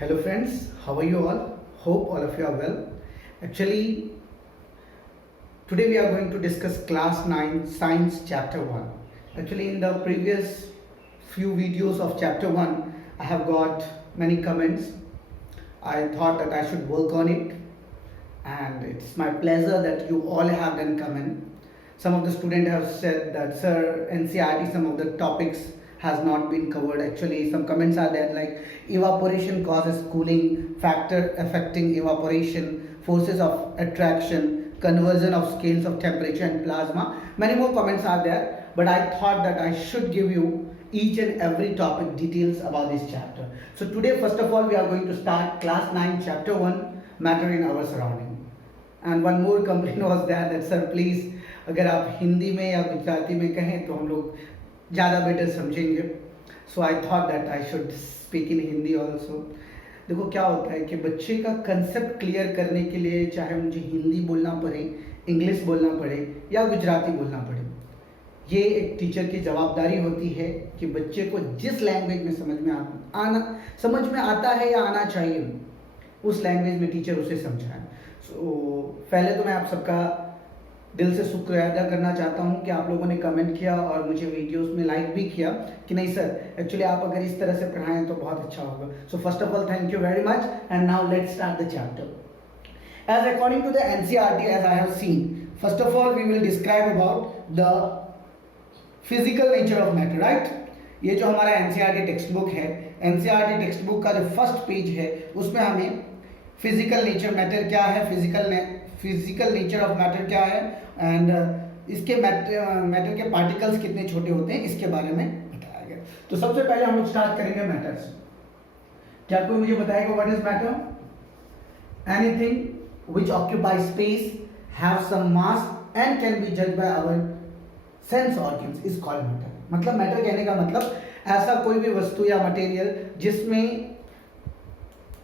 Hello friends, how are you all? Hope all of you are well. Actually, today we are going to discuss class 9 science chapter 1. Actually, in the previous few videos of chapter 1, I have got many comments. I thought that I should work on it, and it's my pleasure that you all have done comment. Some of the students have said that sir, NCRT some of the topics has not been covered. Actually, some comments are there like evaporation causes cooling, factor affecting evaporation, forces of attraction, conversion of scales of temperature and plasma. Many more comments are there, but I thought that I should give you each and every topic details about this chapter. So today, first of all, we are going to start class 9 chapter 1, matter in our surrounding. And one more complaint was there that sir please अगर आप हिंदी में या गुजराती में कहें तो हम लोग ज़्यादा बेटर समझेंगे. So I thought that I should speak in Hindi also. देखो क्या होता है कि बच्चे का कंसेप्ट क्लियर करने के लिए चाहे मुझे हिंदी बोलना पड़े, इंग्लिश बोलना पड़े या गुजराती बोलना पड़े, ये एक टीचर की जवाबदारी होती है कि बच्चे को जिस लैंग्वेज में समझ में आता है या आना चाहिए उस लैंग्वेज में टीचर उसे समझाए. पहले तो मैं आप सबका दिल से शुक्र अदा करना चाहता हूँ कि आप लोगों ने कमेंट किया और मुझे वीडियोस में लाइक भी किया कि नहीं सर एक्चुअली आप अगर इस तरह से पढ़ाएं तो बहुत अच्छा होगा. So first of all thank you very much and now let's start the chapter. As according to the NCERT as I have seen, first of all we will describe about the physical nature of matter, right. ये जो हमारा NCERT text book है, NCERT text book का जो first page है उसमें हमें physical nature matter क्या है, फिजिकल नेचर ऑफ मैटर क्या है एंड इसके मैटर के पार्टिकल्स कितने छोटे होते हैं इसके बारे में बताया गया. तो सबसे पहले हम लोग स्टार्ट करेंगे मैटर से. क्या कोई मुझे बताएगा what is matter? Anything which occupy space, have some mass and can be judged by our sense organs is called matter. मतलब मैटर कहने का मतलब ऐसा कोई भी वस्तु या मटेरियल जिसमें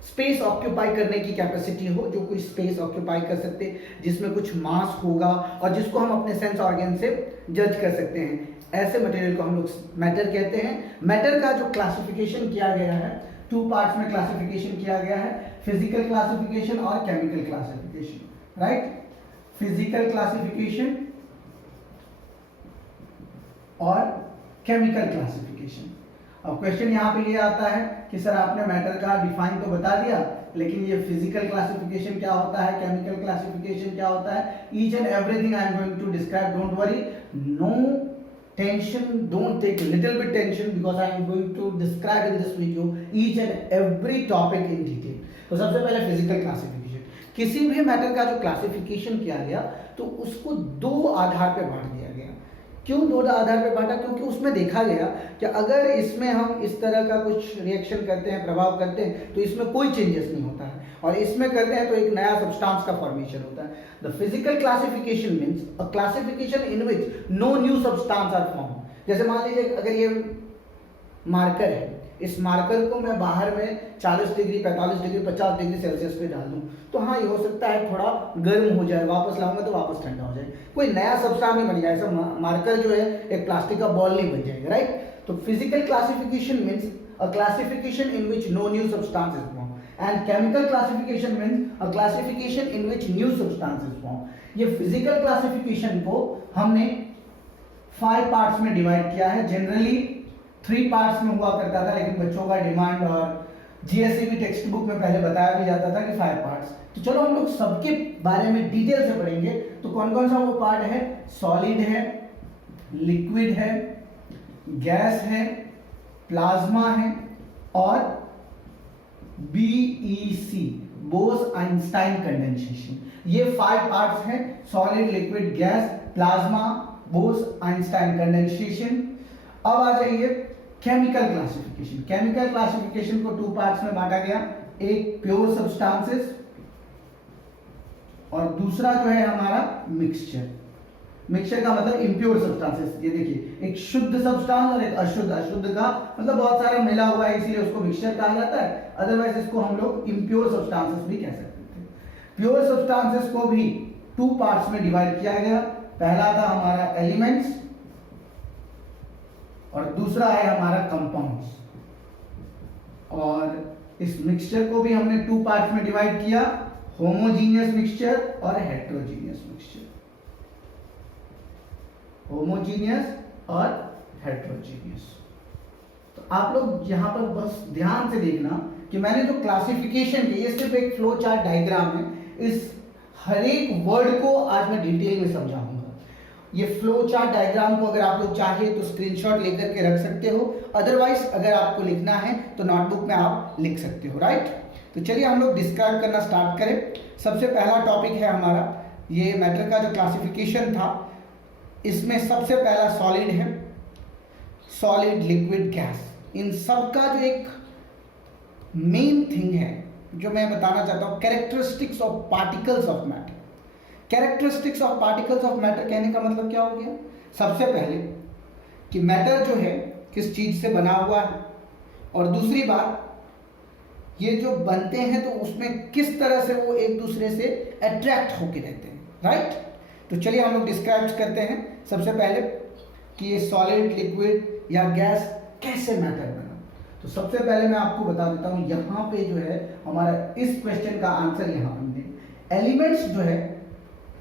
स्पेस ऑक्यूपाई करने की कैपेसिटी हो, जो कुछ स्पेस ऑक्यूपाई कर सकते, जिसमें कुछ मास होगा और जिसको हम अपने सेंस ऑर्गन से जज कर सकते हैं, ऐसे मटेरियल को हम लोग मैटर कहते हैं. मैटर का जो क्लासिफिकेशन किया गया है, टू पार्ट्स में क्लासिफिकेशन किया गया है, फिजिकल क्लासिफिकेशन और chemical classification, right. Physical classification और केमिकल क्लासिफिकेशन. अब क्वेश्चन यहाँ पे ये आता है कि सर आपने मैटर का डिफाइन तो बता दिया, लेकिन ये फिजिकल क्लासिफिकेशन क्या होता है, केमिकल क्लासिफिकेशन क्या होता है, each and everything I am going to describe. Don't worry, no tension, don't take little bit tension because I am going to describe in this video each and every topic in detail. तो सबसे पहले physical classification. किसी भी matter का जो classification किया गया तो उसको दो आधार पे बांट दिया गया. क्यों दो आधार पे बांटा? क्योंकि उसमें देखा गया कि अगर इसमें हम इस तरह का कुछ रिएक्शन करते हैं, प्रभाव करते हैं, तो इसमें कोई चेंजेस नहीं होता है, और इसमें करते हैं तो एक नया सब्सटेंस का फॉर्मेशन होता है. The physical classification means a classification in which no new substance are form. जैसे मान लीजिए अगर ये मार्कर है, इस मार्कर को मैं बाहर में 40 डिग्री, 45 डिग्री, 50 डिग्री सेल्सियस पे डाल दूं तो हाँ ये हो सकता है थोड़ा गर्म हो जाए, वापस लाऊंगा तो वापस ठंडा हो जाए, कोई नया सब्सटेंस नहीं बन जाए. ऐसा मार्कर जो है एक प्लास्टिक का बॉल नहीं बन जाएगा, राइट. तो physical classification means a classification in which no new substance is form and chemical classification means a classification in which new substance is form. ये फिजिकल क्लासिफिकेशन को हमने 5 पार्ट्स में डिवाइड किया है. जनरली 3 पार्ट्स में हुआ करता था, लेकिन बच्चों का डिमांड और जीएसईबी टेक्स्ट बुक में पहले बताया भी जाता था कि 5 पार्ट्स. तो चलो हम लोग सबके बारे में डिटेल से पढ़ेंगे. तो कौन कौन सा वो पार्ट है? सॉलिड है, लिक्विड है, गैस है, प्लाज्मा है और बीईसी, बोस-आइंस्टाइन कंडेंसेशन. ये 5 पार्ट्स हैं: solid, liquid, gas, plasma, Bose Einstein condensation. अब आ जाइए केमिकल क्लासिफिकेशन. केमिकल क्लासिफिकेशन को 2 पार्ट्स में बांटा गया, एक प्योर सब्सटेंसेस और दूसरा जो है हमारा मिक्सचर. मिक्सचर का मतलब इम्प्योर सब्सटेंसेस. ये देखिए, एक शुद्ध सब्सटेंस और एक अशुद्ध. अशुद्ध का मतलब बहुत सारा मिला हुआ है, इसलिए उसको मिक्सचर कहा जाता है. अदरवाइज इसको हम लोग इम्प्योर सब्सटेंसेस भी कह सकते थे. प्योर सब्सटेंसेस को भी 2 पार्ट्स में डिवाइड किया गया. पहला था हमारा एलिमेंट्स और दूसरा है हमारा कंपाउंड्स. और इस मिक्सचर को भी हमने 2 पार्ट्स में डिवाइड किया, होमोजीनियस मिक्सचर और हेट्रोजीनियस मिक्सचर, होमोजीनियस और हेट्रोजीनियस। तो आप लोग यहां पर बस ध्यान से देखना कि मैंने जो क्लासिफिकेशन की, ये सिर्फ एक फ्लो चार्ट डायग्राम है, इस हर एक वर्ड को आज मैं डिटेल में समझाऊंगा। ये फ्लो चार्ट डायग्राम को अगर आप लोग चाहे तो स्क्रीनशॉट लेकर के रख सकते हो, अदरवाइज अगर आपको लिखना है तो नोटबुक में आप लिख सकते हो, राइट। तो चलिए हम लोग डिस्क्राइब करना स्टार्ट करें। सबसे पहला टॉपिक है हमारा, ये मैटर का जो क्लासिफिकेशन था, इसमें सबसे पहला सॉलिड है, सॉलिड, लिक्विड, गैस। इन सब का जो एक मेन थिंग है जो मैं बताना चाहता हूं, characteristics of particles of matter. Characteristics of particles of matter कहने का मतलब क्या हो गया? सबसे पहले कि मैटर जो है किस चीज से बना हुआ है, और दूसरी बात ये जो बनते हैं तो उसमें किस तरह से वो एक दूसरे से अट्रैक्ट होके रहते हैं, राइट। तो चलिए हम लोग डिस्क्राइब करते हैं सबसे पहले कि ये सॉलिड, लिक्विड या गैस कैसे मैटर बना। तो सबसे पहले मैं आपको बता देता हूं, यहाँ पे जो है हमारा इस क्वेश्चन का आंसर यहाँ पे एलिमेंट्स जो है,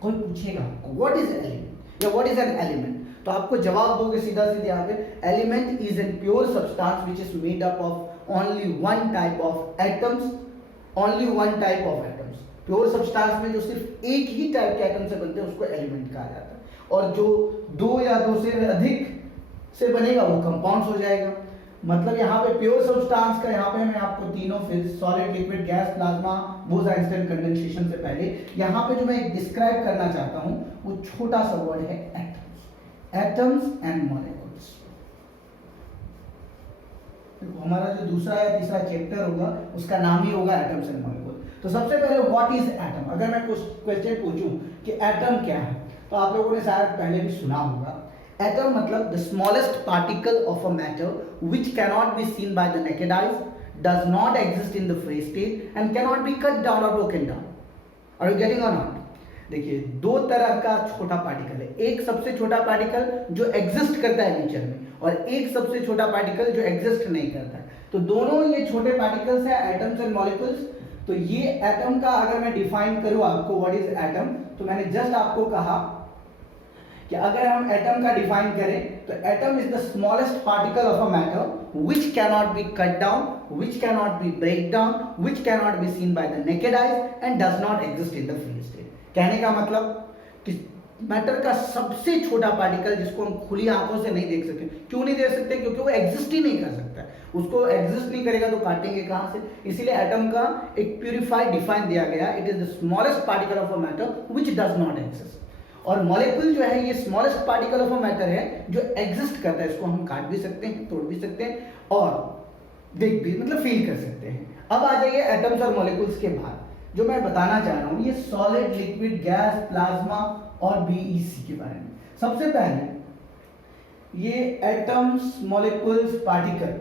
कोई पूछेगा आपको व्हाट इज एलिमेंट या व्हाट इज एन एलिमेंट, तो आपको जवाब दोगे सीधा सीधे यहाँ पे, element is an pure substance which is made up of only one type of atoms, only one type of atoms. Pure substance में जो सिर्फ एक ही टाइप के एटम से बनते हैं उसको एलिमेंट कहा जाता है, और जो 2 या 2 से अधिक से बनेगा वो कंपाउंड्स हो जाएगा। मतलब यहाँ पे प्योर सब्सटेंस का, यहाँ पे मैं आपको तीनों फिर solid, liquid, gas, plasma, Bose Einstein condensation से पहले यहाँ पे जो मैं डिस्क्राइब करना चाहता हूँ वो छोटा सा वर्ड है एटम्स, एटम्स एंड मॉलिक्यूल्स। हमारा जो दूसरा या तीसरा चैप्टर होगा उसका नाम ही होगा एटम्स एंड मॉलिक्यूल। तो सबसे पहले व्हाट इज एटम, अगर मैं कुछ क्वेश्चन पूछूं कि एटम क्या है, तो आप लोगों ने शायद पहले भी सुना होगा। एटम मतलब the smallest particle of a matter which cannot be seen by the naked eyes, does not exist in the free state and cannot be cut down or broken down. Are you getting or not? देखिए, 2 तरह का छोटा particle है, एक सबसे छोटा particle जो exist करता है नेचर में, और एक सबसे छोटा पार्टिकल जो एग्जिस्ट नहीं करता है। तो दोनों ये छोटे पार्टिकल्स हैं, एटम्स एंड मॉलिक्यूल्स। तो ये एटम का अगर मैं डिफाइन करूं आपको व्हाट इज एटम, तो मैंने जस्ट आपको कहा कि अगर हम एटम का डिफाइन करें तो atom is the smallest particle of a matter which cannot be cut down, which cannot be break down, which cannot be seen by the naked eyes and does not exist in the free state. कहने का मतलब कि matter का सबसे छोटा particle जिसको हम खुली आंखों से नहीं देख सकते। क्यों नहीं देख सकते? क्योंकि वो एग्जिस्ट ही नहीं कर सकता। उसको एग्जिस्ट नहीं करेगा तो काटेंगे कहां से? इसीलिए एटम का एक प्यूरिफाइड डिफाइन दिया गया, it is the smallest particle of a matter which does not exist. और मॉलिक्यूल जो है ये smallest particle of a matter है जो एग्जिस्ट करता है, इसको हम काट भी सकते हैं, तोड़ भी सकते हैं और देख भी, मतलब फील कर सकते हैं। अब आ जाइए एटम्स और मॉलिक्यूल्स के बाद जो मैं बताना चाह रहा हूं, ये सॉलिड, लिक्विड, गैस, प्लाज्मा और बीईसी के बारे में। सबसे पहले ये एटम्स, मॉलिक्यूल्स, पार्टिकल,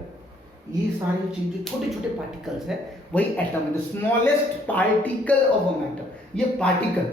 ये सारी चीजें छोटे छोटे पार्टिकल्स है, वही एटम है, the smallest particle of a matter, ये पार्टिकल।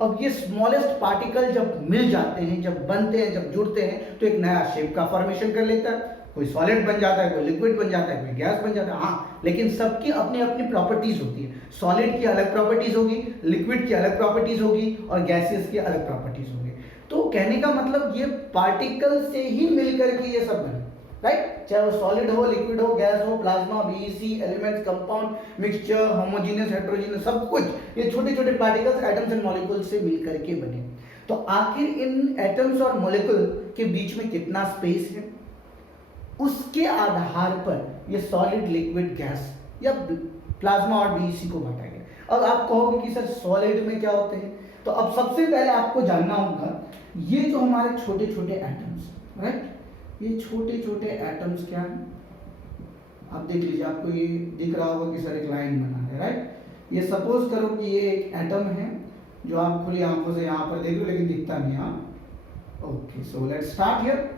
अब ये स्मॉलेस्ट पार्टिकल जब मिल जाते हैं, जब बनते हैं, जब जुड़ते हैं तो एक नया शेप का फॉर्मेशन कर लेता है। कोई सॉलिड बन जाता है, कोई लिक्विड बन जाता है, कोई गैस बन जाता है। हाँ, लेकिन सबकी अपनी अपनी प्रॉपर्टीज होती है। सॉलिड की अलग प्रॉपर्टीज होगी, लिक्विड की अलग प्रॉपर्टीज होगी और गैसेस की अलग प्रॉपर्टीज होगी। तो कहने का मतलब ये पार्टिकल से ही मिलकर के ये सब बने, राइट। चाहे वो सॉलिड हो, लिक्विड हो, गैस हो, plasma, BEC, elements, compound, mixture, homogeneous, heterogeneous, सब कुछ ये छोटे छोटे पार्टिकल्स एटम्स एंड मॉलिक्यूल्स से मिलकर के बने। तो आखिर इन एटम्स और मॉलिक्यूल के बीच में कितना स्पेस है, उसके आधार पर ये सॉलिड, लिक्विड, गैस या प्लाज्मा और बीईसी को बांटा गया। अब आप कहोगे कि सर सॉलिड में क्या होते हैं, तो अब सबसे पहले आपको जानना होगा ये जो हमारे छोटे छोटे एटम्स, राइट, ये छोटे छोटे एटम्स क्या हैं। आप देख लीजिए, आपको ये दिख रहा होगा कि सर एक लाइन बना है, राइट। ये सपोज करो कि ये एक एटम है जो आप खुली आंखों से यहाँ पर देख लो, लेकिन दिखता नहीं। हाँ, okay, so let's start here.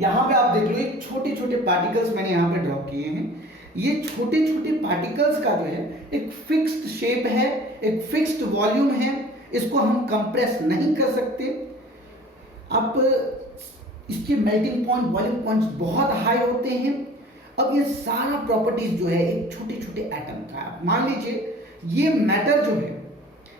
यहाँ पे आप देख लो, ये छोटे छोटे पार्टिकल्स मैंने यहाँ पे ड्रॉ किए हैं। ये छोटे छोटे पार्टिकल्स का जो है एक फिक्स्ड शेप है, एक फिक्स्ड वॉल्यूम है, इसको हम कंप्रेस नहीं कर सकते। आप इसके मेल्टिंग पॉइंट, बॉइलिंग पॉइंट्स बहुत हाई होते हैं। अब ये सारा प्रॉपर्टीज जो है एक छोटे छोटे एटम का है। मान लीजिए ये मैटर जो है,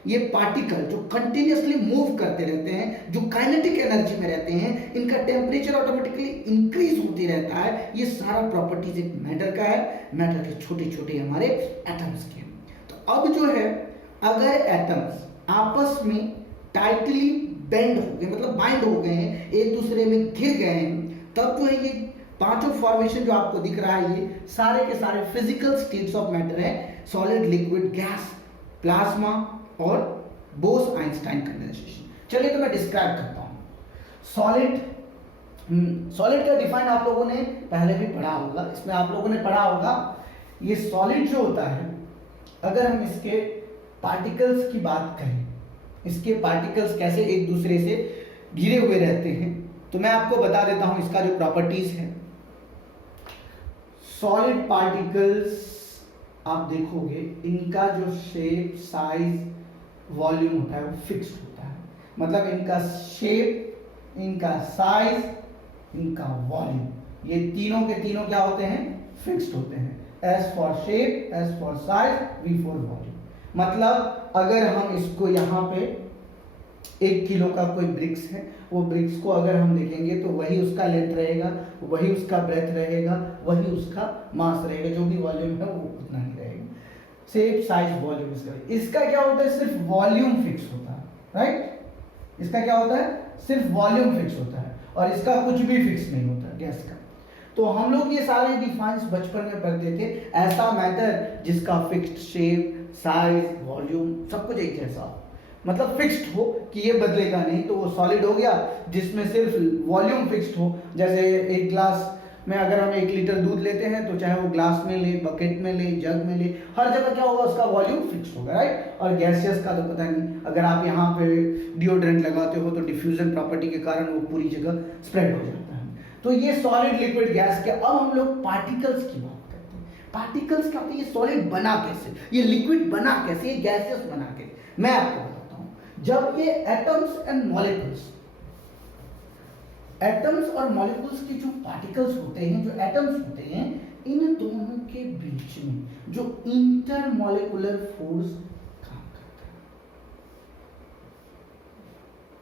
ये पार्टिकल जो कंटिन्यूसली मूव करते रहते हैं, जो काइनेटिक एनर्जी में रहते हैं, इनका टेम्परेचर ऑटोमेटिकली इंक्रीज होती रहता है, ये सारा प्रॉपर्टीज एक मैटर का है। मैटर के छोटे छोटे हमारे एटम्स के। तो अब जो है अगर एटम्स आपस में टाइटली बेंड हो गए, मतलब बाइंड हो गए हैं, एक दूसरे में घिर गए हैं, तब जो है ये पांचों फॉर्मेशन जो आपको दिख रहा है ये सारे के सारे फिजिकल स्टेट्स ऑफ मैटर है। सॉलिड, लिक्विड, गैस, प्लाज्मा और बोस-आइंस्टाइन कंडेंसेशन। चलिए तो मैं डिस्क्राइब करता हूँ। सॉलिड का डिफाइन आप लोगों ने पहले भी पढ़ा होगा, इसमें आप लोगों ने पढ़ा होगा ये सॉलिड जो होता है, अगर हम इसके पार्टिकल्स की बात करें, इसके पार्टिकल्स कैसे एक दूसरे से घिरे हुए रहते हैं, तो मैं आपको बता देता हूं इसका जो प्रॉपर्टीज है। सॉलिड पार्टिकल्स आप देखोगे इनका जो शेप, साइज, वॉल्यूम होता है वो फिक्स्ड होता है। मतलब इनका शेप, इनका साइज, इनका वॉल्यूम, ये तीनों के तीनों क्या होते हैं? फिक्स्ड होते हैं। S for shape, S for size, V for volume. मतलब अगर हम इसको यहाँ पे 1 किलो का कोई ब्रिक्स है, वो ब्रिक्स को अगर हम देखेंगे तो वही उसका लेंथ रहेगा, वही उसका ब्रेथ रहेगा, वही उसका मास रहेगा, जो भी वॉल्यूम है वो उतना ही रहेगा। शेप, साइज, वॉल्यूम इसका क्या होता है? सिर्फ वॉल्यूम फिक्स होता है, राइट? इसका क्या होता है? सिर्फ वॉल्यूम फिक्स होता है और इसका कुछ भी फिक्स नहीं होता गैस का। तो हम लोग ये सारे डिफाइंस बचपन में पढ़ते थे, ऐसा मैटर जिसका फिक्स्ड शेप, साइज, वॉल्यूम सब कुछ एक जैसा, मतलब फिक्स्ड हो कि ये बदलेगा नहीं, तो वो सॉलिड हो गया। जिसमें सिर्फ वॉल्यूम फिक्स्ड हो, जैसे एक ग्लास में अगर हम 1 लीटर दूध लेते हैं तो चाहे वो ग्लास में ले, बकेट में ले, जग में ले, हर जगह क्या होगा? उसका वॉल्यूम फिक्स्ड होगा, राइट? और गैसेस का तो पता नहीं, अगर आप यहाँ पे डिओड्रेंट लगाते हो तो डिफ्यूजन प्रॉपर्टी के कारण वो पूरी जगह स्प्रेड हो जाता है। तो ये सॉलिड, लिक्विड, गैस के। अब हम लोग पार्टिकल्स की बात करते हैं। पार्टिकल्स क्या होते हैं? ये सॉलिड बना कैसे, ये लिक्विड बना कैसे, ये गैसेस बना कैसे? मैं आपको बताता हूं। जब ये एटम्स एंड मॉलिक्यूल्स, एटम्स और मॉलिक्यूल्स के जो पार्टिकल्स होते हैं, जो एटम्स होते हैं, इन दोनों के बीच में जो इंटरमॉलिक्यूलर फोर्स काम करता है।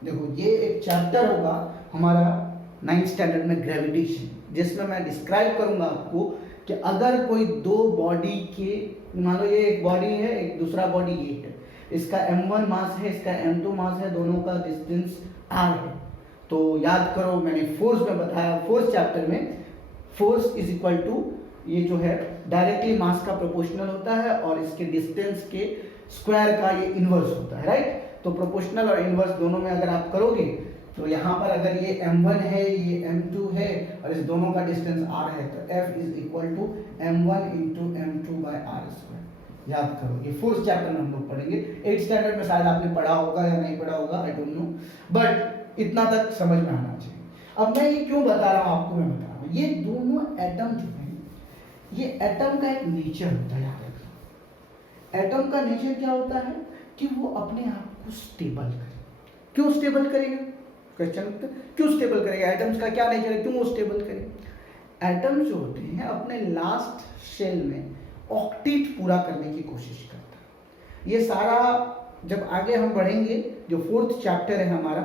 देखो ये एक चैप्टर होगा हमारा 9th स्टैंडर्ड में, ग्रेविटेशन, जिसमें मैं डिस्क्राइब करूंगा आपको कि अगर कोई दो बॉडी के, मान लो ये एक बॉडी है, एक दूसरा बॉडी ये है, इसका m1 मास है, इसका m2 मास है, दोनों का डिस्टेंस r है। तो याद करो मैंने फोर्स में बताया, फोर्स चैप्टर में, फोर्स इज इक्वल टू, ये जो है डायरेक्टली मास का प्रोपोर्शनल होता है और इसके डिस्टेंस के स्क्वायर का ये इनवर्स होता है, राइट? तो प्रोपोर्शनल और इनवर्स दोनों में अगर आप करोगे तो यहाँ पर अगर ये m1 है, ये m2 है और इस दोनों का डिस्टेंस r है, तो F is equal to m1 into m2 by r square. याद करो, ये फोर्थ चैप्टर में हम लोग पढ़ेंगे। 8th स्टैंडर्ड में शायद आपने पढ़ा होगा या नहीं पढ़ा होगा, आई डोंट नो, बट इतना तक समझ में आना चाहिए। अब मैं ये क्यों बता रहा हूँ आपको, मैं बता रहा हूँ ये दोनों एटम जो है, ये एटम का एक नेचर होता है। याद रखना, एटम का नेचर क्या होता है कि वो अपने आप को स्टेबल करे। क्यों स्टेबल करेगा? क्वेश्चन उत्तर, क्यों स्टेबल करेगा? एटम्स का क्या नेचर है, क्यों वो स्टेबल करेगा? एटम्स जो होते हैं अपने लास्ट शेल में ऑक्टेट पूरा करने की कोशिश करता है। ये सारा जब आगे हम बढ़ेंगे, जो 4th चैप्टर है हमारा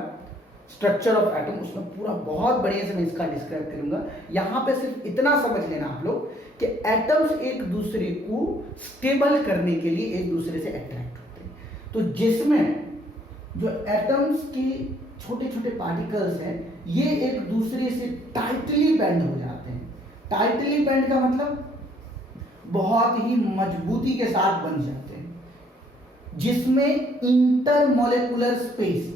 स्ट्रक्चर ऑफ एटम, उसमें पूरा बहुत बढ़िया से मैं इसका डिस्क्राइब करूंगा। यहाँ पे सिर्फ इतना समझ लेना आप लोग कि एटम्स एक दूसरे को स्टेबल करने के लिए एक दूसरे से अट्रैक्ट होते हैं। तो जिसमें जो एटम्स की छोटे छोटे पार्टिकल्स हैं, ये एक दूसरे से टाइटली बैंड हो जाते हैं। टाइटली बैंड का मतलब बहुत ही मजबूती के साथ बन जाते हैं, जिसमें इंटरमॉलिक्यूलर स्पेस,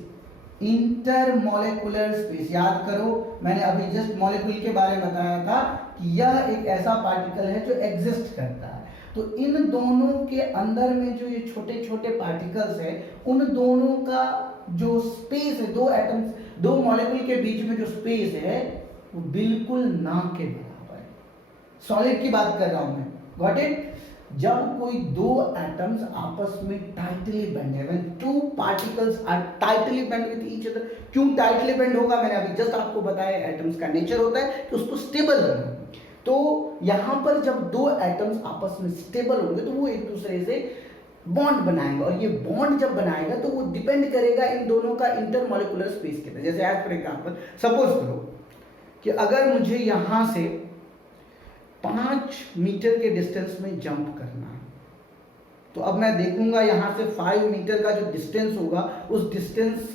इंटरमॉलिक्यूलर स्पेस, याद करो मैंने अभी जस्ट मॉलिक्यूल के बारे में बताया था कि यह एक ऐसा पार्टिकल है जो एग्जिस्ट करता है। तो इन दोनों के अंदर में जो ये छोटे छोटे पार्टिकल्स है, उन दोनों का जो स्पेस है, दो एटम्स, दो मॉलिक्यूल के बीच में जो स्पेस है वो बिल्कुल ना के बराबर है। सॉलिड की बात कर रहा हूं मैं, गॉट इट? जब कोई दो एटम्स आपस में टाइटली बेंड है, when two particles are tightly bend with each other. क्यों टाइटली बेंड होगा? मैंने अभी जस्ट आपको बताया, एटम्स का नेचर होता है कि उसको स्टेबल रखना। तो यहाँ पर जब दो एटम्स आपस में स्टेबल होंगे तो वो एक दूसरे से बॉन्ड बनाएगा, और ये बॉन्ड जब बनाएगा तो वो डिपेंड करेगा इन दोनों का इंटरमॉलिक्यूलर स्पेस के अंदर। जैसे एज फॉर एग्जांपल सपोज करो कि अगर मुझे यहाँ से 5 मीटर के डिस्टेंस में जंप करना है, तो अब मैं देखूंगा यहाँ से 5 मीटर का जो डिस्टेंस होगा उस डिस्टेंस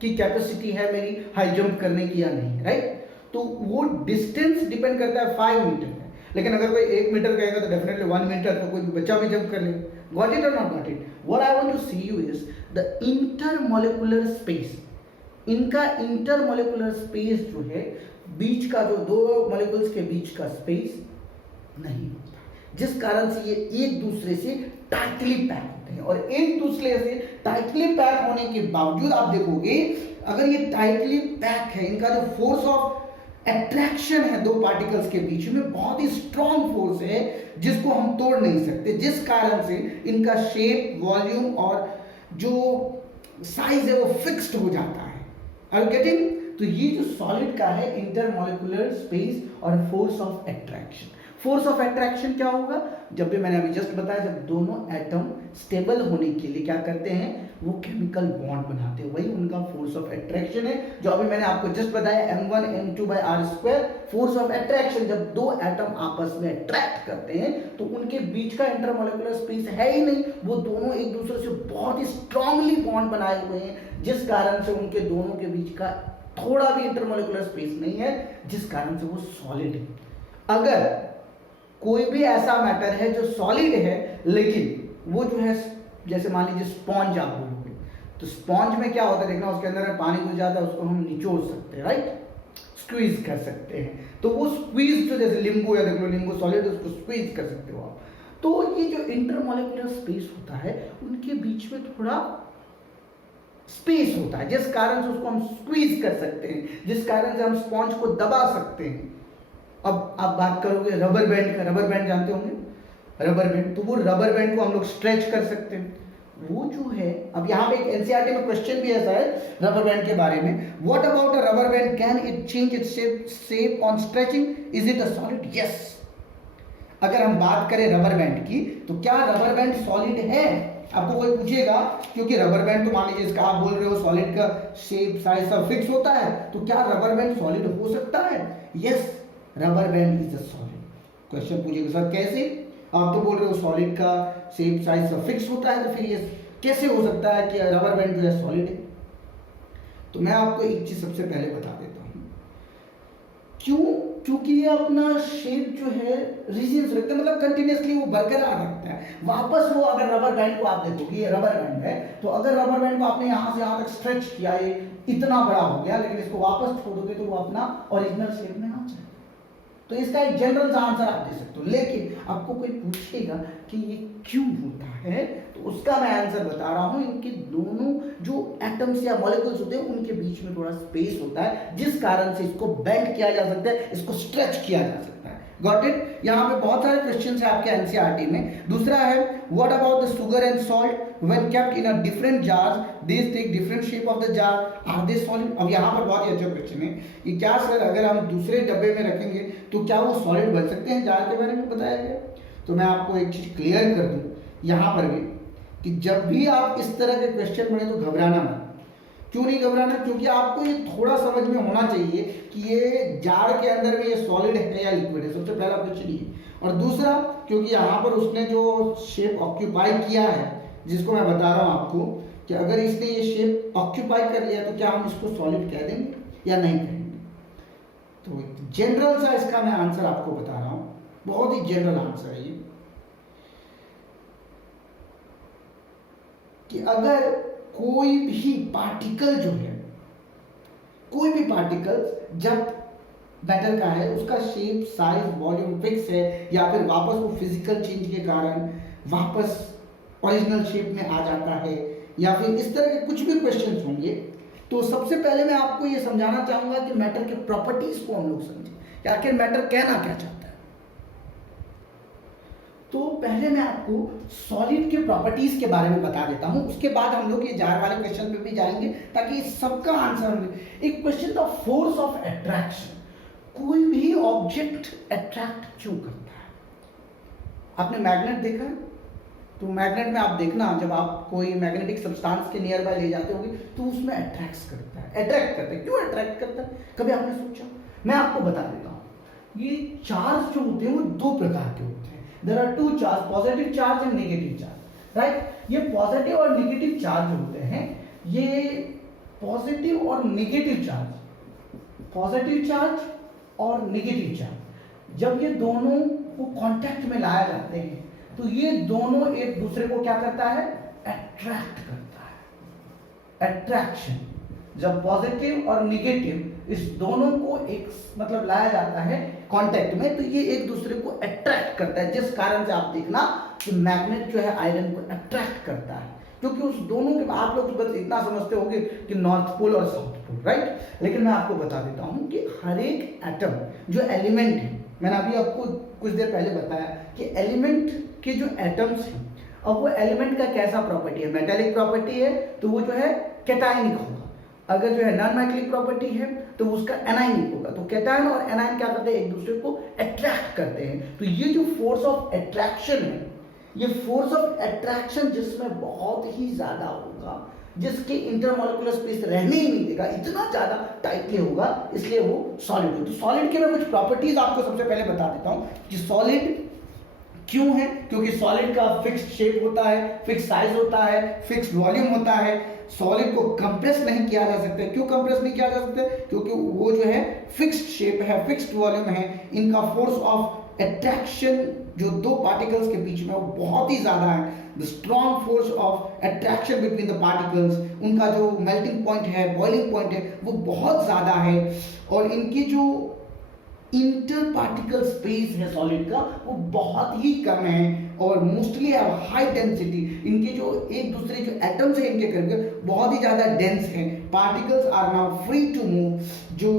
की कैपेसिटी है मेरी हाई जंप करने की या नहीं, राइट। तो वो डिस्टेंस डिपेंड करता है 5 मीटर में, लेकिन अगर कोई 1 मीटर कहेगा तो डेफिनेटली 1 मीटर तो कोई बच्चा भी जंप कर लेगा। Got it or not got it? What I want to see you is the intermolecular space. इनका इंटरमॉलिक्यूलर स्पेस जो है, बीच का जो दो मॉलिक्यूल्स के बीच का स्पेस नहीं होता, जिस कारण से ये एक दूसरे से टाइटली पैक होते हैं। और एक दूसरे से टाइटली पैक होने के बावजूद आप देखोगे अगर ये टाइटली पैक है, इनका जो फोर्स ऑफ अट्रैक्शन है दो पार्टिकल्स के बीच में बहुत ही स्ट्रॉन्ग फोर्स है जिसको हम तोड़ नहीं सकते, जिस कारण से इनका शेप, वॉल्यूम और जो साइज है वो फिक्स्ड हो जाता है। Are you getting? तो ये जो सॉलिड का है इंटरमॉलिक्यूलर स्पेस और force of attraction. Force of attraction क्या होगा? जब भी मैंने अभी जस्ट बताया, जब दोनों एटम स्टेबल होने के लिए क्या करते हैं, वो केमिकल बॉन्ड बनाते हैं, वही उनका फोर्स ऑफ अट्रैक्शन है जो अभी मैंने आपको जस्ट बताया m1 m2/r²। Force of attraction, जब दो एटम आपस में अट्रैक्ट करते हैं तो उनके बीच का इंटरमॉलिक्यूलर स्पेस है ही नहीं, वो दोनों एक दूसरे से बहुत ही स्ट्रांगली बॉन्ड बनाए हुए हैं, जिस कारण से उनके दोनों के बीच का थोड़ा भी इंटरमॉलिक्यूलर स्पेस नहीं है, जिस कारण से वो सॉलिड है। अगर कोई भी ऐसा मैटर है जो सॉलिड है लेकिन वो जो है, जैसे मान लीजिए स्पॉन्ज आप बोलोगे, तो स्पॉन्ज में क्या होता है देखना, उसके अंदर पानी घुस जाता है, उसको हम निचोड़ सकते हैं, राइट, स्क्वीज कर सकते हैं। तो वो स्क्वीज जो, जैसे नींबू या देख लो नींबू सॉलिड, उसको स्क्वीज कर सकते हो आप। तो ये जो इंटरमॉलिक्यूलर स्पेस होता है उनके बीच में थोड़ा स्पेस होता है, जिस कारण से उसको हम स्क्वीज कर सकते हैं, जिस कारण से हम स्पॉन्ज को दबा सकते हैं। अब आप बात करोगे रबर बैंड का, रबर बैंड जानते होंगे रबर बैंड, तो वो रबर बैंड को हम लोग स्ट्रेच कर सकते हैं। वो जो है, अब यहाँ पे एक एनसीईआरटी में क्वेश्चन भी ऐसा है रबर बैंड के बारे में, what about a rubber band, can it change its shape on stretching, is it a solid? Yes. अगर हम बात करें रबर बैंड की, तो क्या रबर बैंड सॉलिड है? आपको कोई पूछेगा, क्योंकि रबर बैंड तो मान लीजिए इसका आप बोल रहे हो सॉलिड का शेप, साइज सब फिक्स होता है, तो क्या रबर बैंड सॉलिड हो सकता है? Yes, rubber band is a solid. Question पूछेगा सर कैसे, आप तो बोल रहे हो सॉलिड का शेप, साइज सब फिक्स होता है, तो फिर ये कैसे हो सकता है कि रबर बैंड जो है सॉलिड है? तो मैं आपको एक चीज सबसे पहले बता देता हूं, क्यों? क्योंकि ये अपना शेप जो है रीजन्स रखता है, मतलब कंटिन्यूसली वो बरकरार रखता है। वापस वो, अगर रबर बैंड को आप देखोगे, ये रबर बैंड है, तो अगर रबर बैंड को आपने यहाँ से यहाँ तक स्ट्रेच किया, ये इतना बड़ा हो गया, लेकिन इसको वापस छोड़ोगे तो वो अपना ओरिजिनल शेप में आ जाएगा। तो इसका एक जनरल सा आंसर आप दे सकते हो, लेकिन आपको कोई पूछेगा कि ये क्यों होता है, तो उसका मैं आंसर बता रहा हूं, इनके दोनों जो एटम्स या मॉलिक्यूल्स होते हैं उनके बीच में थोड़ा स्पेस होता है, जिस कारण से इसको बेंड किया जा सकता है, इसको स्ट्रेच किया जा सकता है। Got it? यहाँ पे बहुत सारे क्वेश्चन है आपके एनसीईआरटी में। दूसरा है, what about the sugar and salt when kept in a different jars, these take different shape of the jar, are they solid? अब यहाँ पर बहुत ही अच्छा क्वेश्चन है ये, क्या सर अगर हम दूसरे डब्बे में रखेंगे तो क्या वो सॉलिड बन सकते हैं? जार के बारे में बताया गया। तो मैं आपको एक चीज क्लियर कर दूं यहाँ पर भी, कि जब भी आप इस तरह के क्वेश्चन पढ़े तो घबराना मत। क्यों नहीं घबराना? क्योंकि आपको ये थोड़ा समझ में होना चाहिए कि ये जार के अंदर में ये सॉलिड है या लिक्विड है, सबसे पहला क्वेश्चन ये। और दूसरा, क्योंकि यहाँ पर उसने जो शेप ऑक्यूपाई किया है, जिसको मैं बता रहा हूँ आपको, कि अगर इसने ये शेप ऑक्यूपाई कर लिया तो क्या हम इसको सॉलिड कह देंगे या नहीं कहेंगे? तो जनरल सा इसका मैं आंसर आपको बता रहा हूँ, बहुत ही जनरल आंसर है ये, कि अगर कोई भी पार्टिकल जो है, कोई भी पार्टिकल जब मैटर का है, उसका शेप, साइज, वॉल्यूम फिक्स है, या फिर वापस वो फिजिकल चेंज के कारण वापस ओरिजिनल शेप में आ जाता है, या फिर इस तरह के कुछ भी क्वेश्चंस होंगे, तो सबसे पहले मैं आपको ये समझाना चाहूंगा कि मैटर के प्रॉपर्टीज को हम लोग समझें कि आखिर मैटर कहना क्या चाहता है। तो पहले मैं आपको सॉलिड के प्रॉपर्टीज के बारे में बता देता हूं, उसके बाद हम लोग ये जार वाले क्वेश्चन पे भी जाएंगे, ताकि सबका आंसर मिले। एक क्वेश्चन था फोर्स ऑफ अट्रैक्शन। कोई भी ऑब्जेक्ट अट्रैक्ट क्यों करता है? आपने मैग्नेट देखा है? तो मैग्नेट में आप देखना, जब आप कोई मैग्नेटिक सब्सटेंस के नियर बाय ले जाते होंगे तो उसमें अट्रैक्ट करता है। क्यों अट्रैक्ट करता है? कभी आपने सोचा? मैं आपको बता देता हूँ। ये चार्ज जो होते हैं वो दो प्रकार के होते हैं। There are two charge, positive charge and negative charge, right? ये पॉजिटिव और नेगेटिव चार्ज जो होते हैं, ये पॉजिटिव और नेगेटिव चार्ज, पॉजिटिव चार्ज और नेगेटिव चार्ज, जब ये दोनों को कांटेक्ट में लाया जाते हैं तो ये दोनों एक दूसरे को क्या करता है? अट्रैक्ट करता है। अट्रैक्शन, जब पॉजिटिव और नेगेटिव इस दोनों को एक मतलब लाया जाता है कांटेक्ट में, तो ये एक दूसरे को अट्रैक्ट करता है, जिस कारण से आप देखना कि मैग्नेट जो है आयरन को अट्रैक्ट करता है, क्योंकि उस दोनों के आप लोग बस इतना समझते होंगे कि नॉर्थ पोल और साउथ पोल, राइट? लेकिन मैं आपको बता देता हूं कि हर एक एटम जो एलिमेंट है, मैंने अभी आपको कुछ देर पहले बताया कि एलिमेंट के जो एटम्स हैं, अब वो एलिमेंट का कैसा प्रॉपर्टी है? मेटालिक प्रॉपर्टी है तो वो जो है कैटायनिक होगा। अगर जो है नॉन मेटालिक प्रॉपर्टी है तो उसका एनायनिक होगा। तो कैटायन और एनायन क्या करते हैं? एक दूसरे को अट्रैक्ट करते हैं। तो ये जो फोर्स ऑफ अट्रैक्शन है, ये फोर्स ऑफ अट्रैक्शन जिसमें बहुत ही ज्यादा होगा, जिसके इंटरमॉलिक्यूलर स्पेस रहने ही नहीं देगा, इतना ज्यादा टाइटली होगा, इसलिए वो सॉलिड है। तो सॉलिड के मैं कुछ प्रॉपर्टीज आपको सबसे पहले बता देता हूं कि सॉलिड क्यों है। क्योंकि सॉलिड का फिक्स्ड शेप होता है, फिक्स साइज होता है, फिक्स्ड वॉल्यूम होता है। सॉलिड को कंप्रेस नहीं किया जा सकता। क्यों कंप्रेस नहीं किया जा सकता? क्योंकि वो जो है फिक्स्ड शेप है, फिक्स्ड वॉल्यूम है। इनका फोर्स ऑफ अट्रैक्शन जो दो पार्टिकल्स के बीच में वो बहुत ही ज्यादा है। The strong force of attraction between the particles, उनका जो मेल्टिंग पॉइंट है, बॉइलिंग पॉइंट है, वो बहुत ज्यादा है। और इनकी जो इंटर पार्टिकल स्पेस है सॉलिड का, वो बहुत ही कम है और मोस्टली हैव हाई डेंसिटी। इनके जो एक दूसरे जो एटम्स है इनके करके बहुत ही ज्यादा डेंस है। Particles are now free to move. जो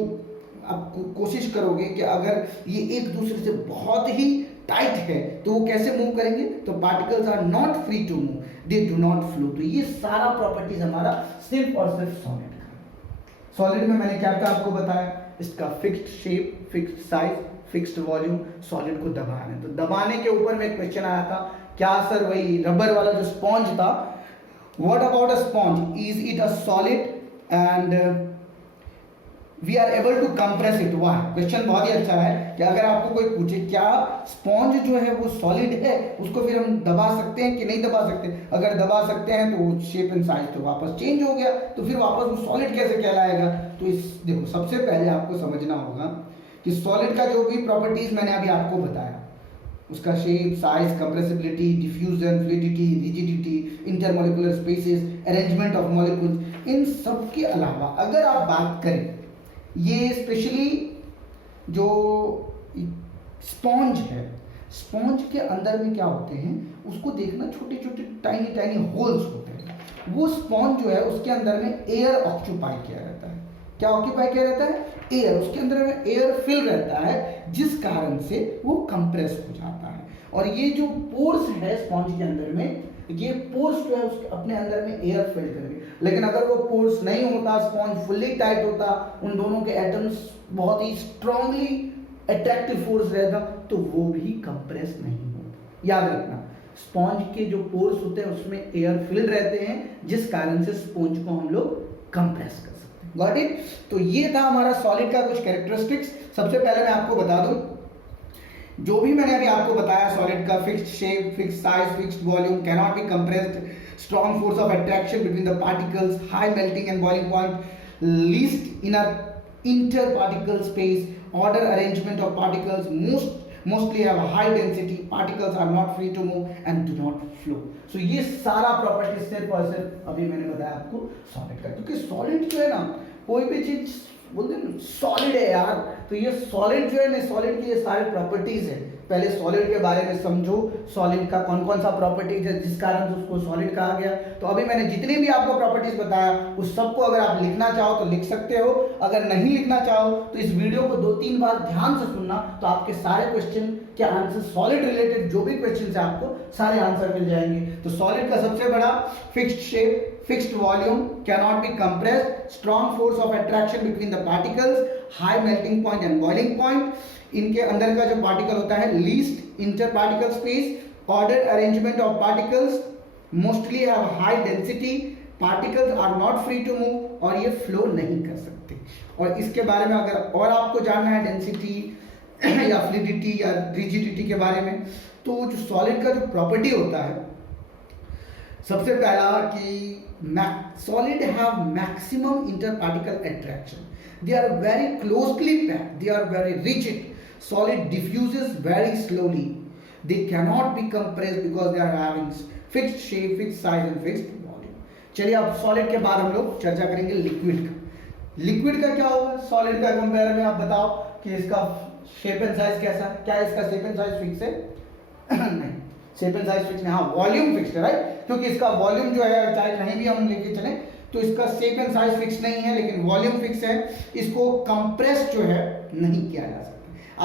आप कोशिश करोगे कि अगर ये एक दूसरे से बहुत ही टाइट है तो वो कैसे मूव करेंगे? तो particles are not free to move, they do not flow. तो ये सारा प्रॉपर्टीज हमारा सिर्फ और सिर्फ सॉलिड का। सॉलिड में मैंने क्या क्या आपको बताया? इसका fixed shape, fixed size, fixed volume. Solid को दबाना है, तो दबाने के ऊपर में एक क्वेश्चन आया था, क्या सर वही रबर वाला जो स्पॉन्ज था, what about a sponge, is it a solid and we are able to compress it? वाह, क्वेश्चन बहुत ही अच्छा है कि अगर आपको कोई पूछे क्या स्पॉन्ज जो है वो सॉलिड है, उसको फिर हम दबा सकते हैं कि नहीं दबा सकते? अगर दबा सकते हैं तो वो शेप एंड साइज तो वापस चेंज हो गया, तो फिर वापस वो सॉलिड कैसे कहलाएगा? तो इस देखो, सबसे पहले आपको समझना होगा कि सॉलिड का जो भी प्रॉपर्टीज मैंने अभी आपको बताया, उसका shape, size, compressibility, diffusion, fluidity, rigidity, intermolecular spaces, arrangement of molecules, इन सब के अलावा अगर आप बात करें, ये स्पेशली जो स्पॉन्ज है, स्पॉन्ज के अंदर में क्या होते हैं उसको देखना, छोटे छोटे टाइनी टाइनी होल्स होते हैं। वो स्पॉन्ज जो है उसके अंदर में एयर ऑक्यूपाई किया रहता है। क्या ऑक्यूपाई किया रहता है? एयर। उसके अंदर में एयर फिल रहता है, जिस कारण से वो कंप्रेस हो जाता है। और ये जो पोर्स है स्पॉन्ज के अंदर में, ये पोर्स जो है उसके अपने अंदर में एयर फिल करेंगे। लेकिन अगर वो पोर्स नहीं होता, स्पॉन्ज फुल्ली टाइट होता, उन दोनों के एटम्स बहुत ही स्ट्रांगली अट्रैक्टिव फोर्स रहता, तो वो भी कंप्रेस नहीं होता। याद रखना, स्पॉन्ज के जो पोर्स होते हैं उसमें एयर फिल्ड रहते हैं, जिस कारण से स्पॉन्ज को हम लोग कंप्रेस कर सकते हैं। Got it? तो ये था हमारा सॉलिड का कुछ कैरेक्टरिस्टिक्स। सबसे पहले मैं आपको बता दूं, जो भी मैंने अभी आपको बताया, सॉलिड का fixed shape, fixed size, fixed volume, cannot be compressed, strong force of attraction between the particles, high melting and boiling point, least in a inter particle space, order arrangement of particles, mostly have a high density, particles are not free to move and do not flow. So ये सारा property सिर्फ और सिर्फ अभी मैंने बताया आपको solid का। क्योंकि सॉलिड जो है ना, कोई भी चीज बोलते हैं सॉलिड है यार, तो ये सॉलिड जो है ना, सॉलिड की ये सारे प्रॉपर्टीज है। पहले सॉलिड के बारे में समझो, सॉलिड का कौन कौन सा प्रॉपर्टीज है जिस कारण से उसको सॉलिड कहा गया। तो अभी मैंने जितनी भी आपको प्रॉपर्टीज बताया उस सबको अगर आप लिखना चाहो तो लिख सकते हो, अगर नहीं लिखना चाहो तो इस वीडियो को 2-3 बार ध्यान से सुनना, तो आपके सारे क्वेश्चन के आंसर, सॉलिड रिलेटेड जो भी क्वेश्चन है आपको सारे आंसर मिल जाएंगे। तो सॉलिड का सबसे बड़ा fixed shape, fixed volume, cannot be compressed, strong force of attraction between the particles, high melting point and boiling point, इनके अंदर का जो पार्टिकल होता है least inter particle space, ordered arrangement of particles, mostly have high density, particles are not free to move, और ये flow नहीं कर सकते। और इसके बारे में अगर और आपको जानना है डेंसिटी या फ्लूइडिटी या रिजिडिटी के बारे में, तो जो सॉलिड का जो प्रॉपर्टी होता है, सबसे पहला कि solid have maximum inter particle attraction, they are very closely packed, they are very rigid, solid diffuses very slowly, they cannot be compressed because they are having fixed shape, fixed size and fixed volume। चलिए अब solid के बाद हम लोग चर्चा करेंगे liquid का। Liquid का क्या होगा सॉलिड का कंपेयर में, आप बताओ कि इसका शेप एंड साइज कैसा है? क्या इसका शेप एंड साइज फिक्स है? नहीं, शेप एंड साइज फिक्स नहीं, हाँ वॉल्यूम फिक्स है, राइट, क्योंकि इसका वॉल्यूम जो है चाहे कहीं भी हम लेके चले तो इसका शेप एंड साइज फिक्स नहीं है, लेकिन वॉल्यूम फिक्स है। इसको कंप्रेस जो है नहीं किया जा सकता।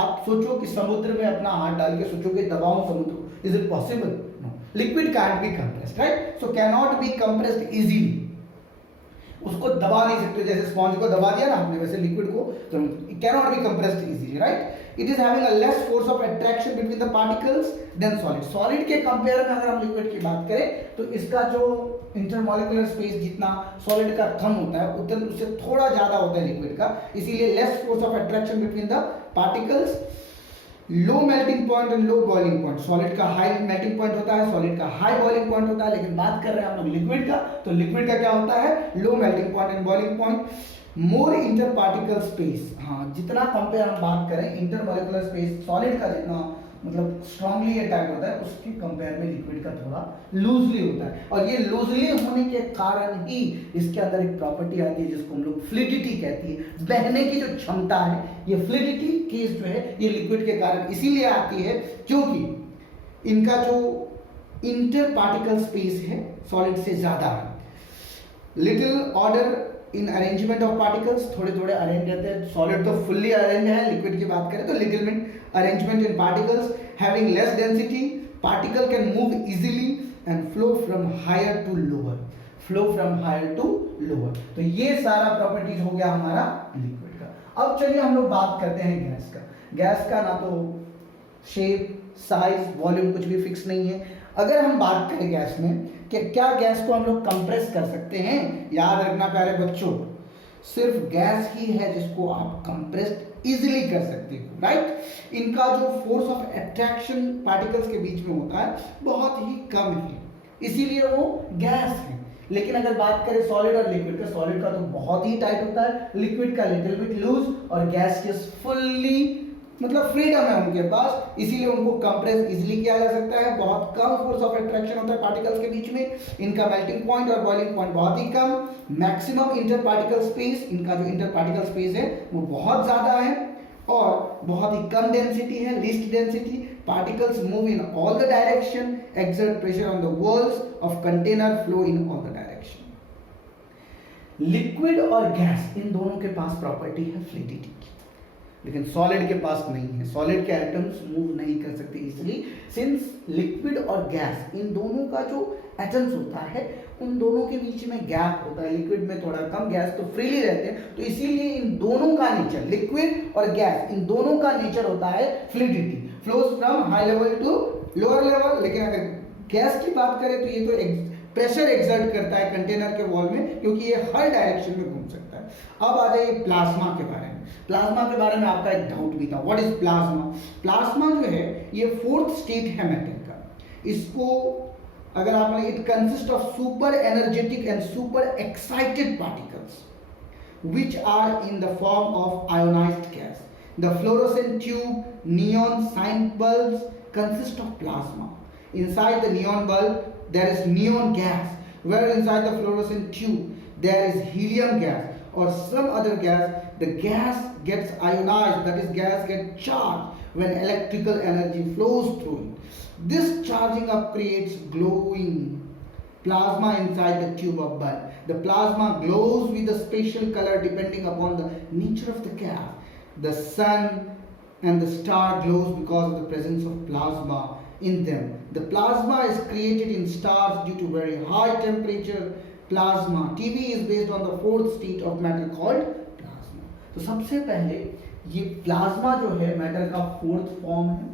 आप सोचो कि समुद्र में अपना हाथ डाल के सोचो कि दबाओ समुद्र, is it possible? No, liquid can be compressed, right, so can not be compressed easily, उसको दबा नहीं सकते, जैसे स्पॉन्ज को दबा दिया ना आपने, वैसे लिक्विड को can not be compressed easily, right. It is having a less force of attraction between the particles than solid. Solid के कंपेयर में अगर हम लिक्विड की बात करें तो इसका जो इंटरमॉलिक्यूलर स्पेस जितना सॉलिड का थंब होता है उतना उससे थोड़ा ज्यादा होता है लिक्विड का, इसीलिए less force of attraction between the particles, low melting point and low boiling point. Solid का हाई मेल्टिंग पॉइंट होता है, सॉलिड का हाई बॉइलिंग पॉइंट होता है, लेकिन बात कर रहे हैं हम लोग लिक्विड का, तो लिक्विड का क्या होता है? Low melting point and boiling point, more inter particle space. हाँ, जितना कंपेयर हम बात करें इंटर मॉलिक्यूलर स्पेस सॉलिड का जितना मतलब स्ट्रांगली ये टाइट होता है, उसके कंपेयर में लिक्विड का थोड़ा लूजली होता है। और ये लूजली होने के कारण ही इसके अंदर एक प्रॉपर्टी आती है जिसको हम लोग फ्लूइडिटी कहती है, बहने की जो क्षमता है, ये फ्लूइडिटी केस जो है ये लिक्विड के कारण इसीलिए आती है क्योंकि इनका जो इंटर पार्टिकल स्पेस है सॉलिड से ज्यादा है। Little order in arrangement of particles, थोड़े थोड़े अरेंज रहते हैं, सॉलिड तो फुल्ली अरेंज है, लिक्विड की बात करें तो little bit arrangement in particles, having less density, particle can move easily and flow from higher to lower, flow from higher to lower. तो ये सारा प्रॉपर्टीज हो गया हमारा लिक्विड का। अब चलिए हम लोग बात करते हैं गैस का। गैस का ना तो शेप, साइज, वॉल्यूम कुछ भी फिक्स नहीं है। अगर हम बात करें गैस में कि क्या गैस को हम लोग कंप्रेस कर सकते हैं, याद रखना प्यारे बच्चों, सिर्फ गैस ही है जिसको आप कंप्रेस्ड इजीली कर सकते हो, राइट। इनका जो फोर्स ऑफ अट्रैक्शन पार्टिकल्स के बीच में होता है बहुत ही कम है, इसीलिए वो गैस है। लेकिन अगर बात करें सॉलिड और लिक्विड का, सॉलिड का तो बहुत ही टाइट होता है, लिक्विड का लिटिल बिट लूज, और गैस के फुल्ली मतलब फ्रीडम है उनके पास, इसीलिए उनको कंप्रेस इजीली किया जा सकता है। बहुत कम फोर्स ऑफ अट्रैक्शन होता है पार्टिकल्स के बीच में, इनका मेल्टिंग पॉइंट और बॉइलिंग पॉइंट बहुत ही कम, मैक्सिमम इंटर पार्टिकल स्पेस, इनका जो इंटर पार्टिकल स्पेस है वो बहुत ज्यादा है, और बहुत ही कम डेंसिटी है, least density. Particles move in all the direction, exert pressure on the walls of container, flow in all the direction. Liquid और गैस इन दोनों के पास प्रॉपर्टी है फ्लूइडिटी की, लेकिन सॉलिड के पास नहीं है। सॉलिड के एटम्स मूव नहीं कर सकते इसलिए, सिंस लिक्विड और गैस इन दोनों का जो एटम्स होता है उन दोनों के बीच में गैप होता है, लिक्विड में थोड़ा कम, गैस तो फ्रीली रहते हैं, तो इसीलिए इन दोनों का नेचर, लिक्विड और गैस इन दोनों का नेचर होता है fluidity, flows from high level to lower level. लेकिन अगर गैस की बात करें तो ये तो प्रेशर एक्सर्ट करता है कंटेनर के वॉल में, क्योंकि ये हर डायरेक्शन में घूम सकता है। अब आ जाइए प्लाज्मा के बारे में। प्लाज्मा के बारे में आपका एक डाउट भी था, व्हाट इज प्लाज्मा? प्लाज्मा जो है ये फोर्थ स्टेट है मैटर का। इसको अगर आपने, it consist of super energetic and super excited particles which are in the form of ionized gas. The fluorescent tube, neon sign bulbs consist of plasma. Inside the neon bulb there is neon gas, where inside the fluorescent tube there is helium gas or some other gas. The gas gets ionized, that is gas gets charged when electrical energy flows through it. This charging up creates glowing plasma inside the tube of bulb. The plasma glows with a special color depending upon the nature of the gas. The sun and the star glows because of the presence of plasma in them. The plasma is created in stars due to very high temperature plasma. TV is based on the fourth state of matter called plasma. तो सबसे पहले ये plasma जो है matter का fourth form है.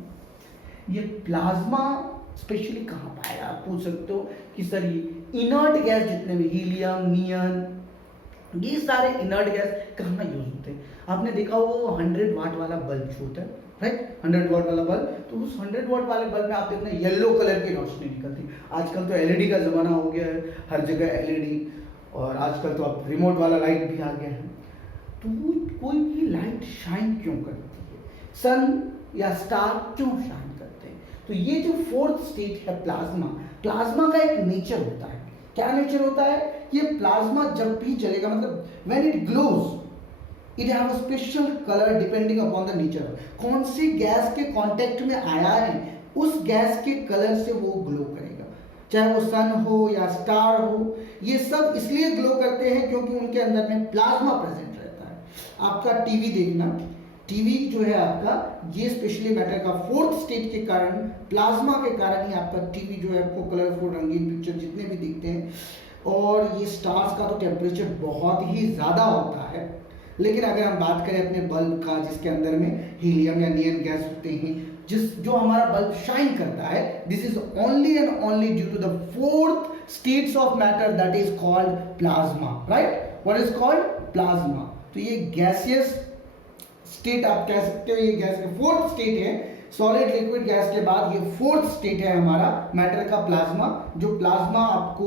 ये plasma specially कहाँ पाएगा? आप पूछ सकते हो कि सर ये इनर्ट गैस जितने भी हीलियम, नियन, ये सारे इनर्ट गैस कहाँ यूज होते हैं? आपने देखा वो 100 वाट वाला बल्ब जो होता है, राइट, 100 वाट वाला बल्ब, तो उस 100 वाट वाले बल्ब में आप देखना येलो कलर की रोशनी निकलती. आजकल तो एलईडी का ज़माना हो गया है, हर जगह एलईडी, और आजकल तो अब रिमोट वाला लाइट भी आ गया है. तो कोई भी लाइट शाइन क्यों करती है? सन या स्टार क्यों शाइन करते हैं? तो ये जो फोर्थ स्टेट है प्लाज्मा, प्लाज्मा का एक नेचर होता है. क्या नेचर होता है? ये प्लाज्मा जब भी जलेगा, मतलब when it glows it have a special colour depending upon the nature. कौन सी गैस के कांटेक्ट में आया है उस गैस के कलर से वो ग्लो करेगा, चाहे वो सन हो या स्टार हो. ये सब इसलिए ग्लो करते हैं क्योंकि उनके अंदर में प्लाज्मा प्रेजेंट रहता है. आपका टीवी देखना, टीवी जो है आपका, ये स्पेशली मैटर का फोर्थ स्टेट के कारण, प्लाज्मा के कारण ही आपका टीवी जो है आपको कलरफुल रंगीन पिक्चर जितने भी दिखते हैं. और ये स्टार्स का तो टेम्परेचर बहुत ही ज़्यादा होता है. लेकिन अगर हम बात करें अपने बल्ब का, जिसके अंदर में हीलियम या नियन गैस होते हैं, जो हमारा बल्ब शाइन करता है, this is only and only due to the fourth states of matter that is called plasma, right. What is called? Plasma. तो ये गैसियस स्टेट आप कह सकते हो, ये गैस का फोर्थ स्टेट है. सॉलिड लिक्विड गैस के बाद ये फोर्थ स्टेट है हमारा मैटर का प्लाज्मा. जो प्लाज्मा आपको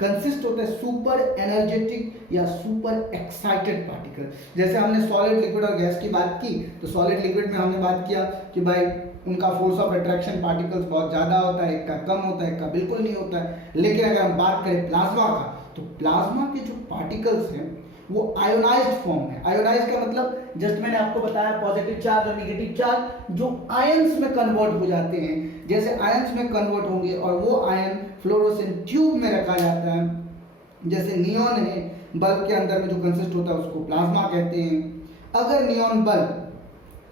कंसिस्ट होता है सुपर एनर्जेटिक या सुपर एक्साइटेड पार्टिकल. जैसे हमने सॉलिड लिक्विड और गैस की बात की, तो सॉलिड लिक्विड में हमने बात किया कि भाई उनका फोर्स ऑफ अट्रैक्शन पार्टिकल्स बहुत ज़्यादा होता है, एक का कम होता है, एक का बिल्कुल नहीं होता है. लेकिन अगर हम बात करें प्लाज्मा का, तो प्लाज्मा के जो पार्टिकल्स हैं वो आयोनाइज्ड फॉर्म है. आयोनाइज का मतलब जस्ट मैंने आपको बताया पॉजिटिव चार्ज और नेगेटिव चार्ज जो आयंस में कन्वर्ट हो जाते हैं. जैसे आयंस में कन्वर्ट होंगे और वो आयन फ्लोरोसेंट ट्यूब में रखा जाता है. जैसे नियॉन है, बल्ब के अंदर में जो कंसिस्ट होता है उसको प्लाज्मा कहते हैं. अगर नियॉन बल्ब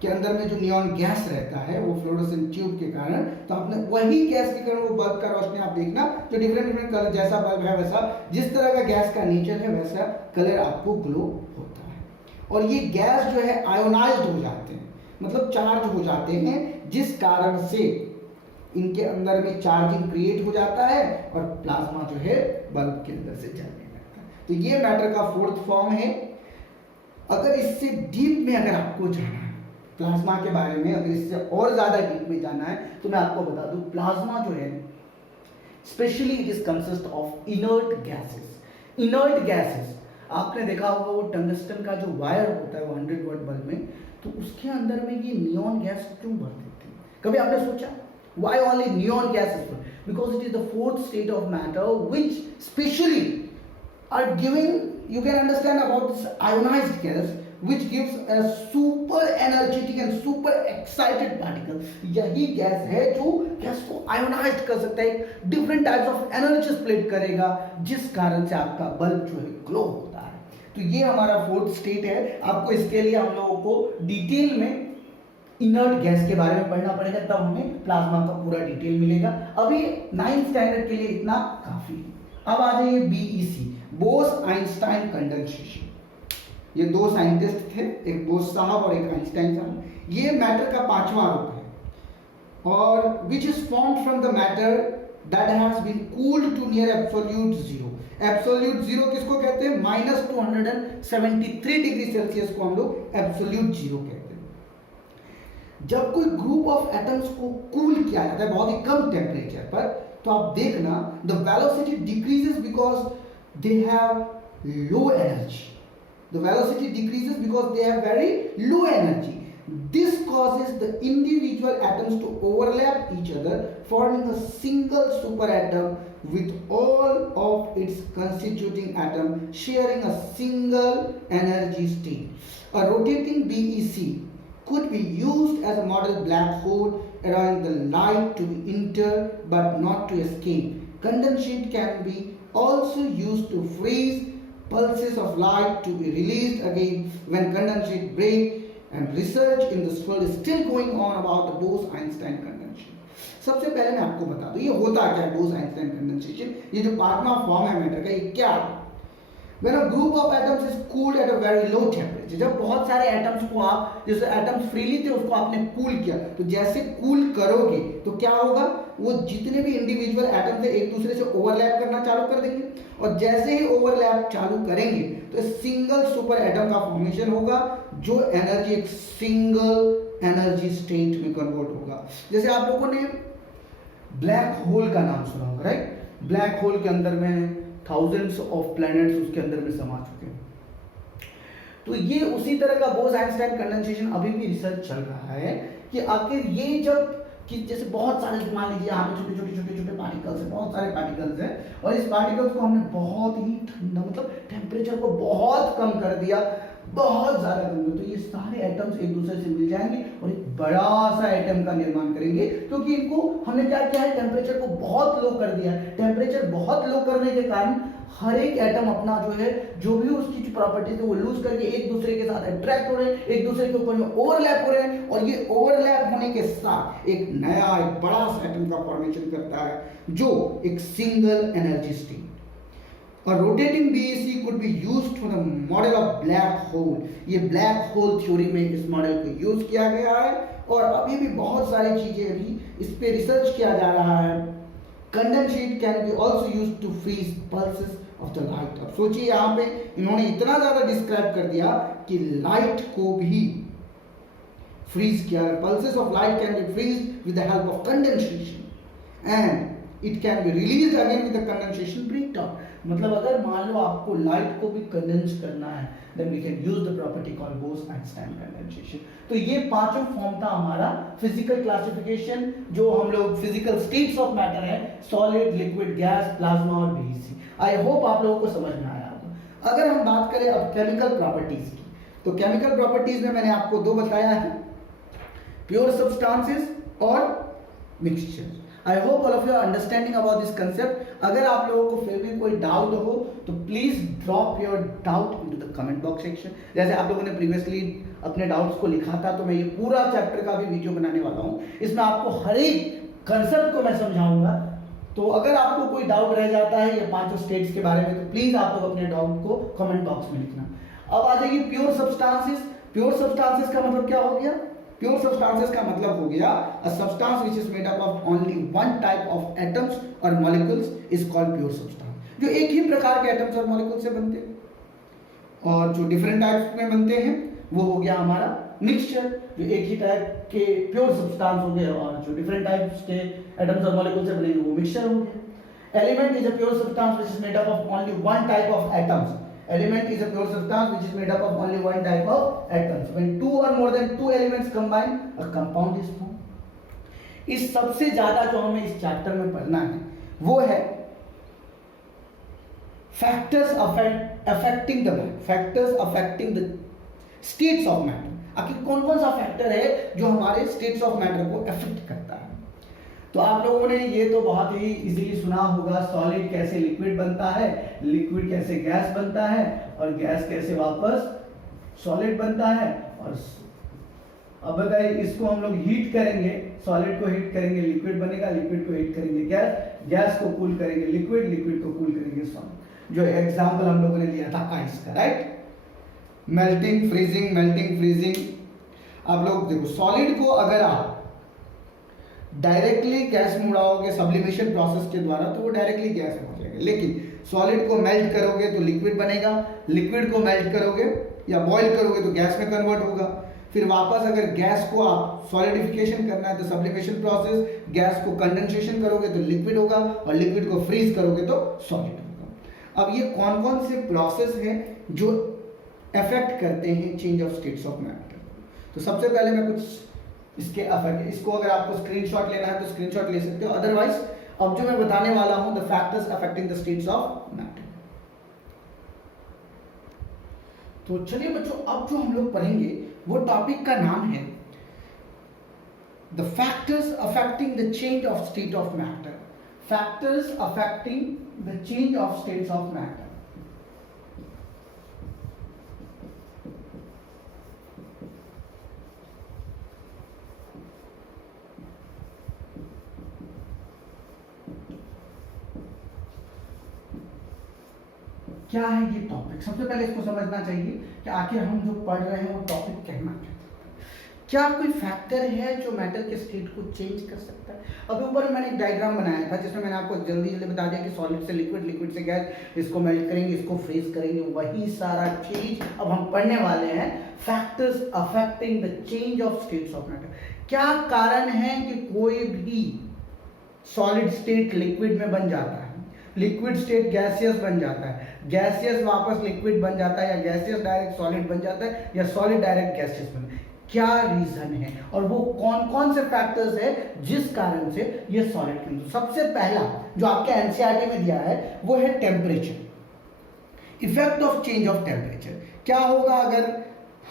के अंदर में जो नियॉन गैस रहता है वो फ्लोरोसेंट ट्यूब के कारण, तो आपने वही गैस के कारण वो बल्ब का रोशनी आप देखना जो डिफरेंट डिफरेंट कलर, जैसा बल्ब है वैसा, जिस तरह का गैस का नेचर है वैसा कलर आपको ग्लो होता है. और ये गैस जो है आयोनाइज्ड हो जाते हैं, मतलब चार्ज हो जाते हैं, जिस कारण से इनके अंदर में चार्जिंग क्रिएट हो जाता है और प्लाज्मा जो है बल्ब के अंदर से जलने लगता है. तो ये मैटर का फोर्थ फॉर्म है. अगर इससे डीप में अगर आपको जाना है प्लाज्मा के बारे में, अगर इससे और ज्यादा डीप में जाना है, तो मैं आपको बता दूं प्लाज्मा जो है specially it is consist of inert gases. Inert gases आपने देखा होगा वो टंगस्टन का जो वायर होता है वो 100 वाट बल्ब में, तो उसके अंदर में ये नियॉन गैस क्यों भर देते हैं? कभी आपने सोचा why only neon gas is put? Because it is the fourth state of matter which specially are giving, you can understand about this ionized gas which gives a super energetic and super excited particle. यही gas है जो gas को ionised कर सकता है, different types of energy split करेगा, जिस कारण से आपका बल्ब जो है ग्लो होता है. तो ये हमारा फोर्थ स्टेट है. आपको इसके लिए हम लोगों को डिटेल में इनर्ट गैस के बारे में पढ़ना पड़ेगा, तब हमें प्लाज्मा का पूरा डिटेल मिलेगा. अभी 9th स्टैंडर्ड के लिए इतना काफी. अब आ जाइए बीईसी, बोस आइंस्टाइन कंडेंसेशन. ये दो साइंटिस्ट थे, एक बोस साहब और एक आइंस्टाइन साहब. ये मैटर का पांचवा रूप है और which is formed from the matter that has been cooled to near absolute zero. Absolute zero किसको कहते हैं? -273 डिग्री सेल्सियस को हम लोग एब्सोल्यूट जीरो कहते हैं. जब कोई ग्रुप ऑफ एटम्स को कूल किया जाता है बहुत ही कम टेम्परेचर पर, तो आप देखना the velocity decreases because they have low energy. The velocity decreases because they have very low energy. This causes the individual atoms to overlap each other, forming a single superatom with all of its constituting atoms sharing a single energy state. A rotating BEC could be used as a model black hole, allowing the light to enter but not to escape. Condensate can be also used to freeze pulses of light to be released again when condensate break and research in this field is still going on about the Bose-Einstein condensation. सबसे पहले मैं आपको बता दूं ये होता क्या है Bose-Einstein condensation, ये जो पार्टनर फॉर्म है मैटर का ये क्या है? When a group of atoms is cooled at a very low temperature, जब बहुत सारे एटम्स को आप जैसे एटम्स फ्रीली थे उसको आपने कूल किया, तो जैसे कूल करोगे तो क्या होगा, वो जितने भी इंडिविजुअल एटम थे एक दूसरे से ओवरलैप करना चालू कर देंगे, और जैसे ही ओवरलैप चालू करेंगे तो सिंगल सुपर एटम का फॉर्मेशन होगा जो एनर्जी एक सिंगल एनर्जी स्टेट में कन्वर्ट होगा। जैसे आप लोगों ने ब्लैक होल का नाम सुना होगा, राइट? ब्लैक होल के अंदर में थाउजेंड्स ऑफ प्लैनेट्स उसके अंदर में समा चुके हैं। तो ये उसी तरह का बोस-आइंस्टाइन कंडेंसेशन अभी भी रिसर्च चल रहा है कि आखिर ये जब कि जैसे बहुत सारे मान लीजिए यहाँ पे छोटे छोटे छोटे छोटे पार्टिकल्स हैं, बहुत सारे पार्टिकल्स हैं, और इस पार्टिकल्स को हमने बहुत ही ठंडा मतलब टेम्परेचर को बहुत कम कर दिया, बहुत ज़्यादा कम कर, तो ये सारे एटम्स एक दूसरे से मिल जाएंगे और एक बड़ा सा एटम का निर्माण करेंगे, क्योंकि इनको हमने क्या किया है, टेम्परेचर को बहुत लो कर दिया है। टेम्परेचर बहुत लो करने के कारण हर एक एटम अपना जो है जो भी उसकी जो प्रॉपर्टीज है वो लूज करके एक दूसरे के साथ अट्रैक्ट हो रहे हैं, एक दूसरे के ऊपर में ओवरलैप हो रहे हैं, और ये ओवरलैप होने के साथ एक नया एक बड़ा सा एटम का फॉर्मेशन करता है जो एक सिंगल एनर्जी स्टेट। और rotating BEC could be used for the model of black hole। ये ब्लैक होल थ्योरी में इस मॉडल को यूज किया गया है, और अभी भी बहुत सारी चीजें अभी इस पे रिसर्च किया जा रहा है। Condensate can be also used to freeze pulses of the light. अब सोचिए यहाँ पे इन्होंने इतना ज्यादा डिस्क्राइब कर दिया कि लाइट को भी फ्रीज किया है। Pulses of light can be freeze with the help of condensation and it can be released again with the condensation breakdown. मतलब अगर मान लो आपको लाइट को भी कंडेंस करना है, then we can use the property called Bose Einstein condensation. तो ये पांचों फॉर्म था हमारा फिजिकल क्लासिफिकेशन, जो हम लोग फिजिकल स्टेट्स ऑफ मैटर है, सॉलिड, लिक्विड, गैस, प्लाज्मा और BEC। आई होप आप लोगों को समझ में आया होगा। अगर हम बात करें अब केमिकल प्रॉपर्टीज की, तो केमिकल प्रॉपर्टीज में मैंने आपको दो बताया है, प्योर सब्सटेंसेस और mixture. I hope all of you are understanding about this concept. अगर आप लोगों को फिर भी कोई डाउट हो तो please drop your doubt into the comment box section. जैसे आप लोगों ने प्रीवियसली अपने डाउट्स को लिखा था, तो मैं ये पूरा चैप्टर का भी वीडियो बनाने वाला हूँ। इसमें आपको हर एक कंसेप्ट को मैं समझाऊंगा। तो अगर आपको कोई डाउट रह जाता है ये पांचों स्टेट्स के बारे में, तो प्लीज आप लोग अपने डाउट को कमेंट बॉक्स में लिखना। अब आ जाइए प्योर सब्सटेंसेस। प्योर सब्सटेंसेस का मतलब क्या हो गया? प्योर सब्सटेंसेस का मतलब हो गया a substance which is made up of only one type of atoms और molecules is called pure substance. जो एक ही प्रकार के एटम्स और मॉलिक्यूल से बनते हैं, और जो डिफरेंट टाइप्स में बनते हैं वो हो गया हमारा मिक्सचर, जो एक ही टाइप के प्योर सब्सटेंस हो गए, और जो डिफरेंट टाइप्स के एटम्स और मॉलिक्यूल से बनेंगे वो मिक्सचर हो गया। Element is a pure substance which is made up of only one type of atoms. Element is a pure substance which is made up of only one type of atoms. When two or more than two elements combine, a compound is formed। इस सबसे ज्यादा जो हमें इस chapter में पढ़ना है वो है factors affecting the states of matter। आखिर कौन कौन सा फैक्टर है जो हमारे स्टेट्स ऑफ मैटर को अफेक्ट करता है? तो आप लोगों ने ये तो बहुत ही इजीली सुना होगा, सॉलिड कैसे लिक्विड बनता है, लिक्विड कैसे गैस बनता है, और गैस कैसे वापस सॉलिड बनता है। और अब बताइए, इसको हम लोग हीट करेंगे, सॉलिड को हीट करेंगे लिक्विड बनेगा, लिक्विड को हीट करेंगे गैस, गैस को कूल करेंगे लिक्विड, लिक्विड को कूल करेंगे सॉलिड। जो एग्जांपल हम लोगों ने लिया था आइस का, राइट? Melting freezing. आप लोग देखो, सॉलिड को अगर आप डायरेक्टली गैस में उड़ाओगे सब्लिमेशन प्रोसेस के द्वारा तो वो डायरेक्टली गैस में हो जाएगा, लेकिन सॉलिड को मेल्ट करोगे तो लिक्विड बनेगा, लिक्विड को मेल्ट करोगे या बॉईल करोगे तो गैस में कन्वर्ट होगा। फिर वापस अगर गैस को आप सॉलिडिफिकेशन करना है तो सब्लिमेशन प्रोसेस, गैस को कंडेंसेशन करोगे तो लिक्विड होगा, और लिक्विड को फ्रीज करोगे तो सॉलिड होगा। अब ये कौन कौन से प्रोसेस हैं जो अफेक्ट करते हैं change of states of matter? तो सबसे पहले मैं कुछ इसके अफेक्ट, इसको अगर आपको स्क्रीनशॉट लेना है तो स्क्रीनशॉट ले सकते हो, अदरवाइज अब जो मैं बताने वाला हूं the factors affecting the states of matter. तो चलिए बच्चों, अब जो हम लोग पढ़ेंगे वो टॉपिक का नाम है the factors affecting the change of state of matter. Factors affecting the change of states of matter. क्या है ये टॉपिक। सबसे पहले इसको समझना चाहिए कि आखिर हम जो पढ़ रहे हैं वो टॉपिक कहना क्या है। क्या कोई फैक्टर है जो मैटर के स्टेट को चेंज कर सकता है। अभी ऊपर मैंने एक डायग्राम बनाया था जिसमें मैंने आपको जल्दी जल्दी बता दिया कि सॉलिड से लिक्विड, लिक्विड से गैस, इसको मेल्ट करेंगे, इसको फ्रीज करेंगे, वही सारा चीज अब हम पढ़ने वाले हैं। Factors affecting the change of states of matter. क्या कारण है कि कोई भी सॉलिड स्टेट लिक्विड में बन जाता है, लिक्विड स्टेट गैसियस बन जाता है, गैसियस वापस लिक्विड बन जाता है, या गैसियस डायरेक्ट सॉलिड बन जाता है, या सॉलिड डायरेक्ट गैसियस बन जाता है। क्या रीजन है और वो कौन कौन से फैक्टर्स है जिस कारण से ये सॉलिड बन। सबसे पहला जो आपके एनसीईआरटी में दिया है वो है temperature, effect of change of temperature. क्या होगा अगर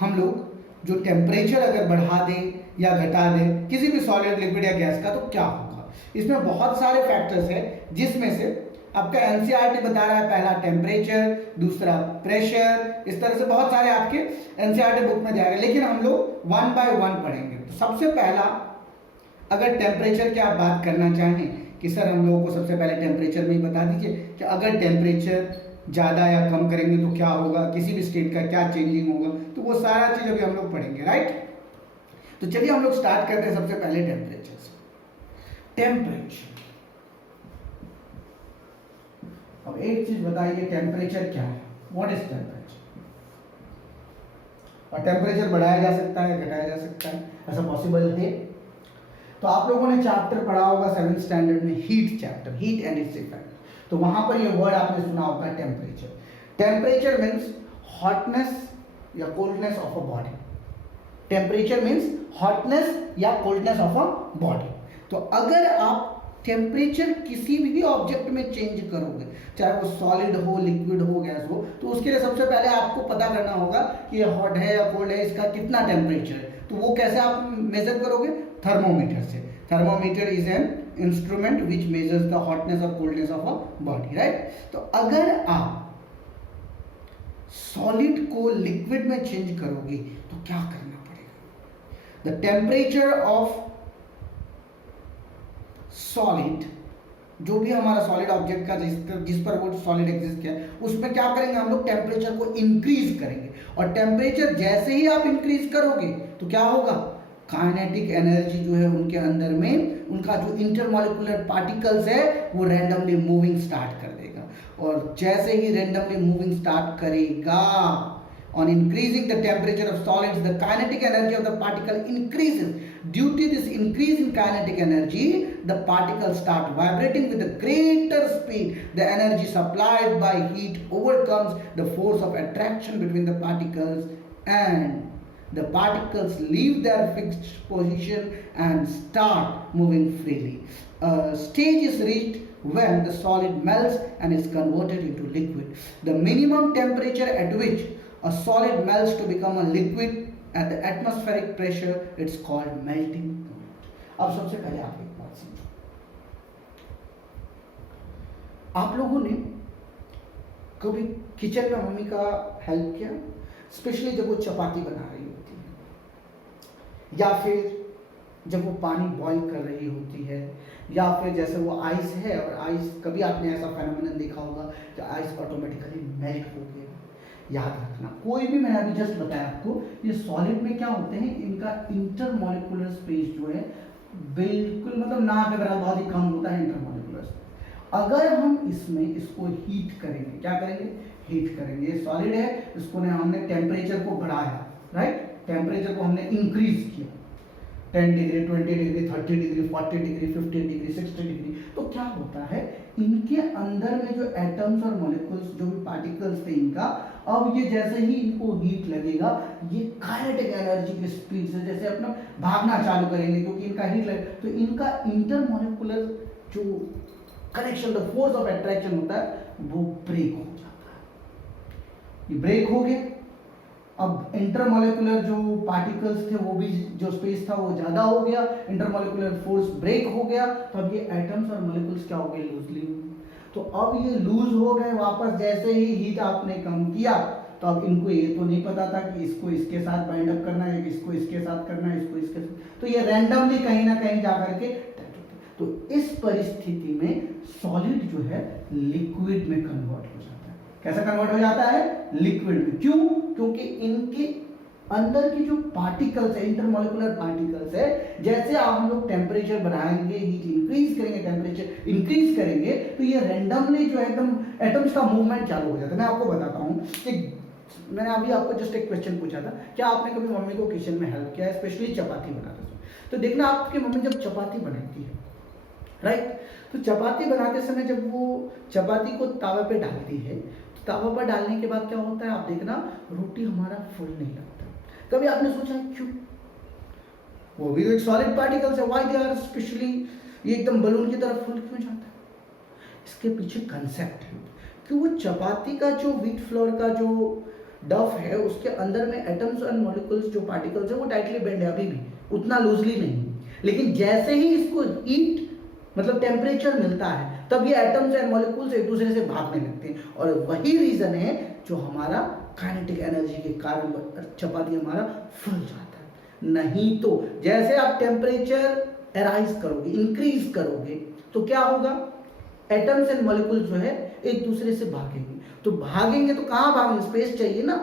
हम लोग जो टेम्परेचर अगर बढ़ा दें या घटा दें किसी भी सॉलिड, लिक्विड या गैस का, तो क्या होगा। इसमें बहुत सारे फैक्टर्स हैं जिसमें से आपका एनसीईआरटी बता रहा है पहला टेम्परेचर, दूसरा प्रेशर, इस तरह से बहुत सारे आपके एनसीईआरटी बुक में जाएगा, लेकिन हम लोग वन बाय वन पढ़ेंगे। तो सबसे पहला अगर टेम्परेचर की आप बात करना चाहें कि सर हम लोगों को सबसे पहले टेम्परेचर में ही बता दीजिए कि अगर टेम्परेचर ज़्यादा या कम करेंगे तो क्या होगा, किसी भी स्टेट का क्या चेंजिंग होगा, तो वो सारा चीज़ अभी हम लोग पढ़ेंगे, राइट। तो चलिए हम लोग स्टार्ट करते हैं सबसे पहले टेम्परेचर से। टेम्परेचर, अब एक चीज बताइए, टेम्परेचर क्या है, व्हाट इज टेम्परेचर। और टेम्परेचर बढ़ाया जा सकता है, घटाया जा सकता है, ऐसा पॉसिबल है। तो आप लोगों ने चैप्टर पढ़ा होगा 7th स्टैंडर्ड में, heat chapter, heat and its effect. तो वहां पर ये वर्ड आपने सुना होगा टेम्परेचर। टेम्परेचर मीन्स हॉटनेस या coldness of a body. Temperature means hotness या कोल्डनेस ऑफ अ बॉडी। तो अगर आप टेम्परेचर किसी भी ऑब्जेक्ट में चेंज करोगे, चाहे वो सॉलिड हो, लिक्विड हो, गैस हो, तो उसके लिए सबसे पहले आपको पता करना होगा कि ये हॉट है या कोल्ड है, इसका कितना टेम्परेचर है। तो वो कैसे आप मेजर करोगे, थर्मोमीटर से। Thermometer is an instrument which measures the hotness और coldness of a body, right. तो अगर आप सॉलिड को लिक्विड में चेंज करोगे तो क्या करना पड़ेगा। द टेम्परेचर ऑफ सॉलिड, जो भी हमारा सॉलिड ऑब्जेक्ट का जिस पर वो सॉलिड एग्जिस्ट किया है, उसमें क्या करेंगे हम लोग, टेम्परेचर को इंक्रीज करेंगे। और टेम्परेचर जैसे ही आप इंक्रीज करोगे तो क्या होगा, काइनेटिक एनर्जी जो है उनके अंदर में, उनका जो इंटरमॉलिक्यूलर पार्टिकल्स है वो रैंडमली मूविंग स्टार्ट कर देगा। और जैसे ही रैंडमली मूविंग स्टार्ट करेगा, on increasing the temperature of solids, the kinetic energy of the particle increases. Due to this increase in kinetic energy, the particles start vibrating with a greater speed. The energy supplied by heat overcomes the force of attraction between the particles, and the particles leave their fixed position and start moving freely. A stage is reached when the solid melts and is converted into liquid. The minimum temperature at which a solid melts to become a liquid at the atmospheric pressure, it's called melting point. अब सबसे पहले आप एक बात समझो, आप लोगों ने कभी किचन में मम्मी का हेल्प किया, स्पेशली जब वो चपाती बना रही होती है, या फिर जब वो पानी बॉईल कर रही होती है, या फिर जैसे वो आइस है, और आइस कभी आपने ऐसा फेनोमेनन देखा होगा कि आइस ऑटोमेटिकली मेल्ट हो गया। याद रखना, कोई भी, मैंने अभी जस्ट बताया आपको, ये सॉलिड में क्या होते हैं, इनका इंटरमॉलिक्यूलर स्पेस जो है बिल्कुल मतलब ना के बराबर, बहुत ही कम होता है इंटरमॉलिक्यूलर स्पेस। अगर हम इसमें इसको हीट करेंगे, क्या करेंगे, हीट करेंगे, ये सॉलिड है, इसको हमने टेम्परेचर को बढ़ाया, राइट, टेम्परेचर को हमने इंक्रीज किया, 10 degree, 20 degree, 30 degree, 40 degree, 50 degree, 60 degree. तो क्या होता है, इनके अंदर में जो एटम्स और मॉलिक्यूल्स, जो भी पार्टिकल्स थे इनका, अब ये जैसे ही इनको हीट लगेगा, ये काइनेटिक एनर्जी की स्पीड से जैसे अपना भागना चालू करेंगे, क्योंकि इनका हीट लगे, तो इनका इंटरमॉलिक्यूलर जो connection, the force of attraction होता है, वो ब्रेक हो जाता है। ये ब्रेक हो गया, अब इंटरमॉलिक्यूलर जो पार्टिकल्स थे, वो भी जो स्पेस था वो ज्यादा हो गया, इंटरमॉलिक्यूलर फोर्स ब्रेक हो गया, तो अब ये एटम्स और मॉलिक्यूल्स क्या हो गए, लूजली। तो अब ये लूज हो गए वापस, जैसे ही हीट आपने कम किया, तो अब इनको ये तो नहीं पता था कि इसको इसके साथ बाइंड अप करना है, इसको इसके साथ करना है, इसको इसके साथ, तो ये रैंडमली कहीं ना कहीं जाकर के, तो इस परिस्थिति में सॉलिड जो है लिक्विड में कन्वर्ट हो जाता है। कैसा कन्वर्ट हो जाता है, लिक्विड में। क्यों? क्योंकि इनके अंदर की जो पार्टिकल्स है, इंटरमोलिकुलर पार्टिकल्स है, जैसे आप हम लोग टेम्परेचर बढ़ाएंगे, हीट इंक्रीज करेंगे, टेम्परेचर इंक्रीज करेंगे, तो ये रैंडमली जो है एकदम एटम्स का मूवमेंट चालू हो जाता है। मैं आपको बताता हूँ कि मैंने अभी आपको जस्ट एक क्वेश्चन पूछा था, क्या आपने कभी मम्मी को किचन में हेल्प किया है, स्पेशली चपाती बनाते समय? तो देखना आपकी मम्मी जब चपाती बनाती है, राइट, तो चपाती बनाते समय जब वो चपाती को तावे पे डालती है, तो तावा पर डालने के बाद क्या होता है, आप देखना रोटी हमारा फुल नहीं लगता। कभी आपने सोचा क्यों? वो भी तो एक सॉलिड पार्टिकल्स है, व्हाई दे आर स्पेशली ये एकदम बलून की तरह फुल क्यों जाता है? इसके पीछे कंसेप्ट है कि वो चपाती का जो व्हीट फ्लोर का जो डफ है, उसके अंदर में एटम्स एंड मॉलिक्यूल्स जो पार्टिकल्स है वो टाइटली बेंड है, अभी भी उतना लूजली नहीं। लेकिन जैसे ही इसको हीट मतलब टेम्परेचर मिलता है, तब ये एटम्स एंड मॉलिक्यूल्स एक दूसरे से भागने लगते हैं, और वही रीजन है जो हमारा काइनेटिक एनर्जी के कारण चपाती हमारा फूल जाता है। नहीं तो जैसे आप टेम्परेचर एराइज करोगे, इंक्रीज करोगे, तो क्या होगा, एटम्स एंड मॉलिक्यूल जो है एक दूसरे से भागेंगे। तो भागेंगे तो कहां भागेंगे, स्पेस चाहिए ना,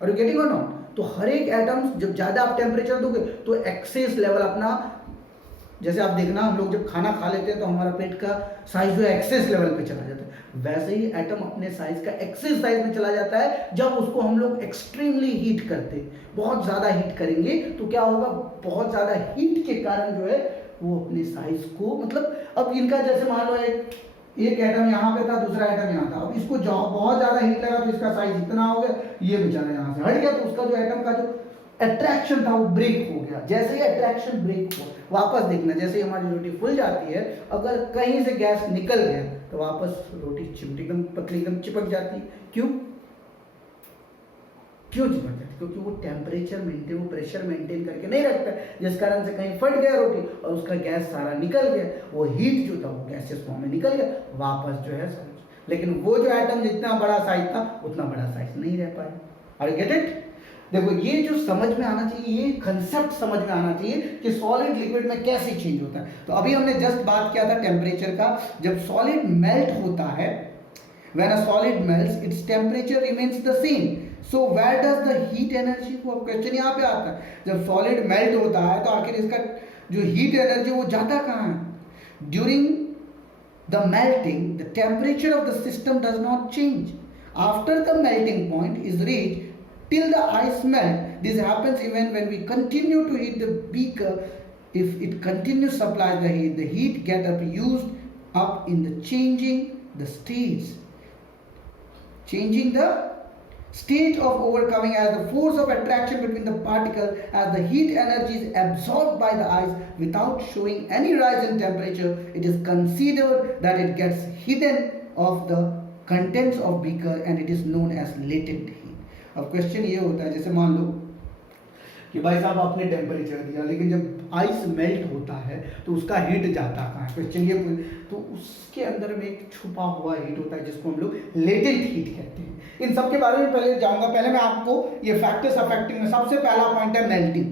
और यू गेटिंग और नॉट? तो हर एक एटम्स जब ज्यादा आप टेम्परेचर दोगे तो एक्सेस लेवल अपना, जैसे आप देखना हम लोग जब खाना खा लेते हैं तो हमारा पेट का साइज जो है एक्सेस लेवल पे चला जाता है, वैसे ही एटम अपने साइज का एक्सेस साइज में चला जाता है जब उसको हम लोग एक्सट्रीमली हीट करते हैं। बहुत ज्यादा हीट करेंगे तो क्या होगा, बहुत ज्यादा हीट के कारण जो है वो अपने साइज को, मतलब अब इनका जैसे मान लो एक एटम यहाँ पे था, दूसरा एटम यहाँ था, अब इसको बहुत ज्यादा हीट लगा तो इसका साइज इतना हो गया, ये बेचारा यहाँ से हट गया, तो उसका जो एटम का जो अट्रैक्शन था वो ब्रेक हो गया। जैसे ही अट्रैक्शन ब्रेक हुआ, वापस देखना जैसे ही हमारी रोटी फुल जाती है, अगर कहीं से गैस निकल गया तो वापस रोटी चिमटी एकदम पतली एकदम चिपक जाती है। क्यों चिपक जाती? क्योंकि वो टेम्परेचर मेंटेन, वो प्रेशर मेंटेन करके नहीं रखता, जिस कारण से कहीं फट गया रोटी और उसका गैस सारा निकल गया, वो हीट जो था वो गैसेस फॉर्म में निकल गया, वापस जो है साइज। लेकिन वो जो एटम जितना बड़ा साइज था उतना बड़ा साइज नहीं रह पाया। Are you get it? देखो ये जो समझ में आना चाहिए, ये कंसेप्ट समझ में आना चाहिए कि सॉलिड लिक्विड में कैसे चेंज होता है। तो अभी हमने जस्ट बात किया था टेम्परेचर का। जब सॉलिड मेल्ट होता है, when a solid melts its temperature remains the same, so where does the heat energy, वो क्वेश्चन यहाँ पे आता है, जब सॉलिड मेल्ट होता है तो आखिर इसका जो हीट एनर्जी वो जाता कहाँ है? During the melting the temperature of the system does not change after the melting point is reached till the ice melt. This happens even when we continue to heat the beaker. If it continues supplies the heat get up used up in the changing the state of overcoming as the force of attraction between the particle as the heat energy is absorbed by the ice without showing any rise in temperature. It is considered that it gets hidden of the contents of beaker and it is known as latent heat. अब question ये होता है, जैसे मान लो कि भाई साहब आपने टेम्परेचर दिया, लेकिन जब आइस मेल्ट होता है तो उसका हीट जाता कहाँ है? क्वेश्चन ये, तो उसके अंदर में एक छुपा हुआ हीट होता है जिसको हम लोग लेटेंट हीट कहते हैं। इन सब के बारे में पहले जाऊंगा, पहले मैं आपको ये फैक्टर्स अफेक्टिंग में सबसे पहला पॉइंट है मेल्टिंग।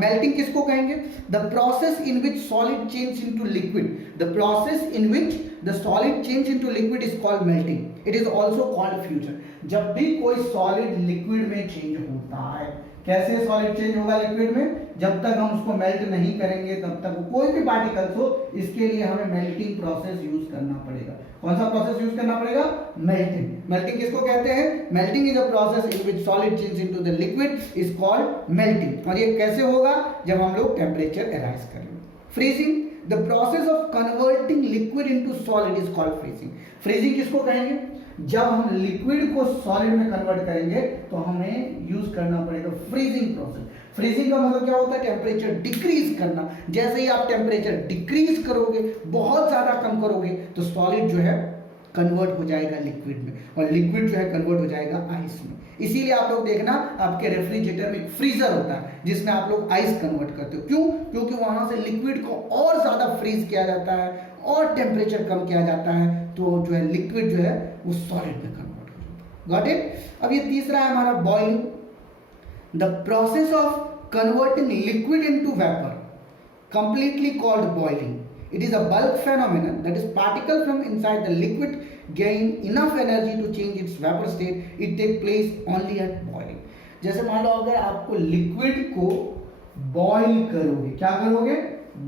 मेल्टिंग किसको कहेंगे? The process in which solid change into liquid, the process in which the solid change into liquid is called melting. It is also called fusion. जब भी कोई सॉलिड लिक्विड में चेंज होता है, कैसे सॉलिड चेंज होगा लिक्विड में? जब तक हम उसको मेल्ट नहीं करेंगे तब तक वो कोई भी पार्टिकल्स हो, इसके लिए हमें मेल्टिंग प्रोसेस यूज करना पड़ेगा। कौन सा प्रोसेस यूज करना पड़ेगा? मेल्टिंग। मेल्टिंग किसको कहते हैं? Melting is a process in which solid change into the liquid is called melting. और ये कैसे होगा? जब हम लोग टेम्परेचर एराइज करेंगे। Freezing, the process of converting liquid into solid is called freezing. Freezing किसको कहेंगे? जब हम लिक्विड को सॉलिड में कन्वर्ट करेंगे तो हमें यूज करना पड़ेगा फ्रीजिंग प्रोसेस। फ्रीजिंग का मतलब क्या होता है? टेम्परेचर डिक्रीज करना। जैसे ही आप टेम्परेचर डिक्रीज करोगे, बहुत ज्यादा कम करोगे, तो सॉलिड जो है कन्वर्ट हो जाएगा लिक्विड में, और लिक्विड जो है कन्वर्ट हो जाएगा आइस में। इसीलिए आप लोग देखना आपके रेफ्रिजरेटर में एक फ्रीजर होता है जिसमें आप लोग आइस कन्वर्ट करते हो। क्यों? क्योंकि वहां से लिक्विड को और ज्यादा फ्रीज किया जाता है और टेम्परेचर कम किया जाता है, तो जो है लिक्विड जो है वो सॉलिड में कन्वर्ट हो जाता है। Got it? अब ये तीसरा है हमारा boiling. The process of converting liquid into vapour, completely called boiling, It is a bulk phenomenon, that is particle from inside the liquid gain enough energy to change its vapor state. It take place only at boiling. जैसे मान लो अगर आपको liquid को boil करोगे, क्या करोगे,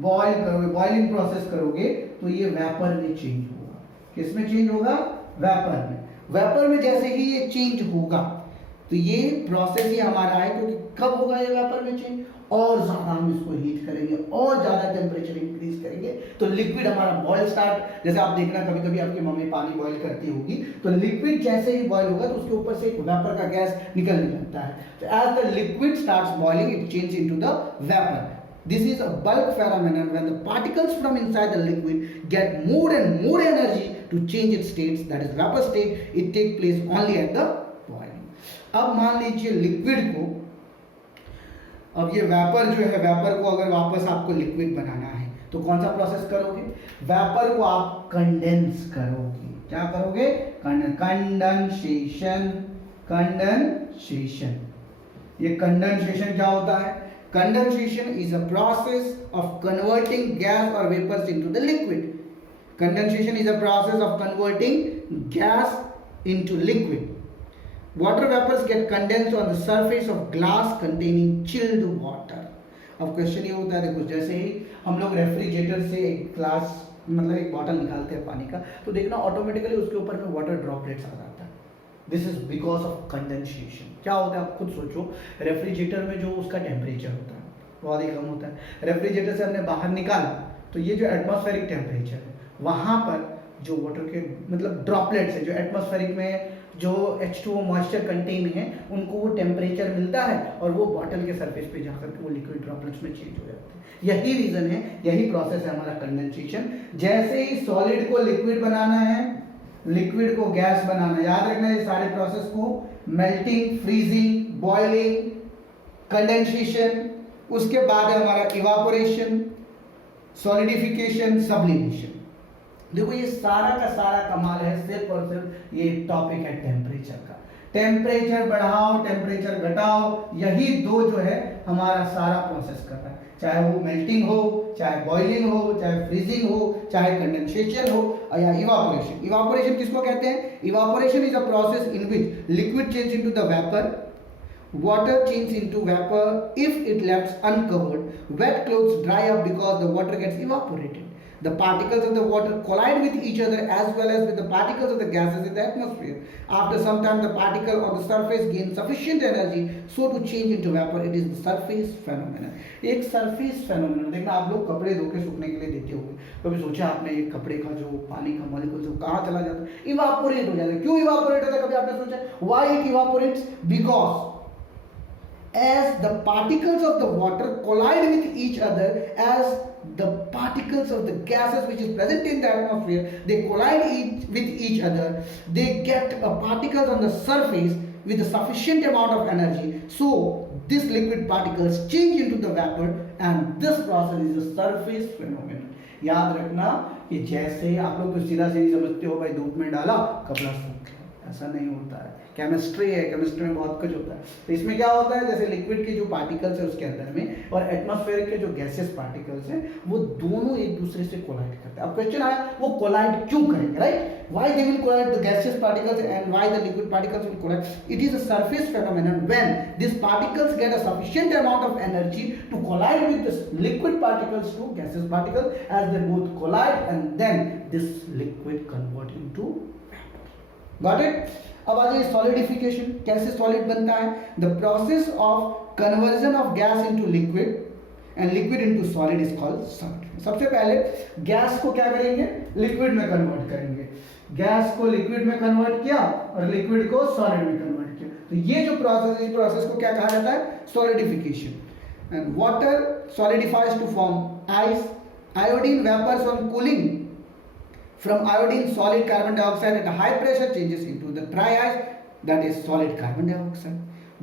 boil करोगे, boiling process करोगे, तो ये वेपर में चेंज होगा. किसमें चेंज होगा, वेपर में. वेपर में जैसे ही ये चेंज होगा तो ये प्रोसेस ही हमारा है, क्योंकि कब होगा ये वेपर में चेंज, और ज्यादा हम इसको हीट करेंगे और ज्यादा टेम्परेचर इंक्रीज करेंगे तो लिक्विड हमारा बॉयल स्टार्ट. जैसे आप देखना कभी कभी आपकी मम्मी पानी बॉयल करती होगी तो लिक्विड जैसे ही बॉयल होगा तो उसके ऊपर से एक वेपर का गैस निकलने लगता है. तो as the liquid starts boiling it change into the vapour. This is a bulk phenomenon when the particles from inside the liquid get more and more energy to change its states, that is vapor state. It takes place only at the boiling. अब मान लीजिए liquid को, अब ये vapour जो है, vapour को अगर वापस आपको लिक्विड बनाना है तो कौन सा प्रोसेस करोगे, वेपर को आप कंडेंस करोगे. क्या करोगे, कंडेंसेशन. कंडेंसेशन, ये कंडेंसेशन क्या होता है, condensation is a process of converting gas or vapors into the liquid. Condensation is a process of converting gas into liquid. Water vapors get condensed on the surface of glass containing chilled water. अब question ये होता है, देखो जैसे ही हम लोग refrigerator से एक ग्लास मतलब एक बॉटल निकालते हैं पानी का, तो देखना ऑटोमेटिकली उसके ऊपर में वाटर ड्रॉपलेट्स आ जाता है. This is because of condensation. क्या होता है आप खुद सोचो, रेफ्रिजरेटर में जो उसका टेम्परेचर होता है बहुत ही कम होता है. रेफ्रिजरेटर से हमने बाहर निकाला तो ये जो एटमॉस्फेरिक टेम्परेचर है वहाँ पर जो वाटर के मतलब ड्रॉपलेट्स है, जो एटमॉस्फेरिक में जो H2O मॉइस्चर कंटेन है, उनको वो टेम्परेचर मिलता है और वो बॉटल के सरफेस पे जाकर के वो लिक्विड ड्रॉपलेट्स में चेंज हो जाते हैं. यही रीजन है, यही प्रोसेस है हमारा कंडेंसेशन. जैसे ही सॉलिड को लिक्विड बनाना है, लिक्विड को गैस बनाना, याद रखना ये सारे प्रोसेस को, मेल्टिंग, फ्रीजिंग, बॉइलिंग, कंडेंसेशन, उसके बाद है हमारा इवापोरेशन, सॉलिडिफिकेशन, सब्लिमेशन. देखो ये सारा का सारा कमाल है सिर्फ और सिर्फ ये टॉपिक है टेम्परेचर का. टेम्परेचर बढ़ाओ, टेम्परेचर घटाओ, यही दो जो है हमारा सारा प्रोसेस कर रहा है. चाहे वो मेल्टिंग हो, चाहे बॉइलिंग हो, चाहे फ्रीजिंग हो, चाहे कंडेंसेशन हो या इवापोरेशन. इवापोरेशन किसको कहते हैं, evaporation is a process in which liquid change into the vapour, water change into vapor if it left uncovered. Wet clothes dry up because the water gets evaporated. The particles of the water collide with each other as well as with the particles of the gases in the atmosphere. After some time the particle on the surface gains sufficient energy so to change into vapor. It is the surface phenomenon. एक surface phenomenon देखना, आप लोग कपड़े धो के सूखने के लिए देते होंगे, कभी सोचा आपने ये कपड़े का जो पानी का मॉलिक्यूल जो कहाँ चला जाता है, इवापोरेट हो जाता है. क्यों इवापोरेट होता है, कभी आपने सोचा why it evaporates? Because as the particles of the water collide with each other, as the particles of the gases which is present in the atmosphere, they collide with each other, they get particles on the surface with a sufficient amount of energy, so these liquid particles change into the vapor and this process is a surface phenomenon. याद रखना कि जैसे आप लोग तो सीधा सीधी समझते हो भाई धूप में डाला कपड़ा सूख गया, ऐसा नहीं होता है. केमिस्ट्री है, केमिस्ट्री में बहुत कुछ होता है. तो इसमें क्या होता है, जैसे लिक्विड के जो पार्टिकल्स है उसके अंदर में और एटमॉस्फेरिक के जो गैसेस पार्टिकल्स हैं वो दोनों एक दूसरे से कोलाइड करते हैं. अब क्वेश्चन आया वो कोलाइड क्यों करेंगे, राइट? Why they will collide the gases particles and why the liquid particles will collide? It is a surface phenomenon when this particles get a sufficient amount of energy to collide with this liquid particles to gases particle as they both collide and then this liquid convert into vapour. Got it? अब आ जाइए solidification. कैसे solid बनता है? The process of conversion of gas into liquid and liquid into solid is called solid. सबसे पहले gas को क्या करेंगे, लिक्विड में कन्वर्ट करेंगे. गैस को लिक्विड में कन्वर्ट किया और लिक्विड को सॉलिड में कन्वर्ट किया. तो ये जो प्रोसेस है, इस प्रोसेस को क्या कहा जाता है, solidification. And water solidifies to form ice. Iodine vapours on cooling from iodine solid carbon dioxide at a high pressure changes into the dry ice, that is solid carbon dioxide.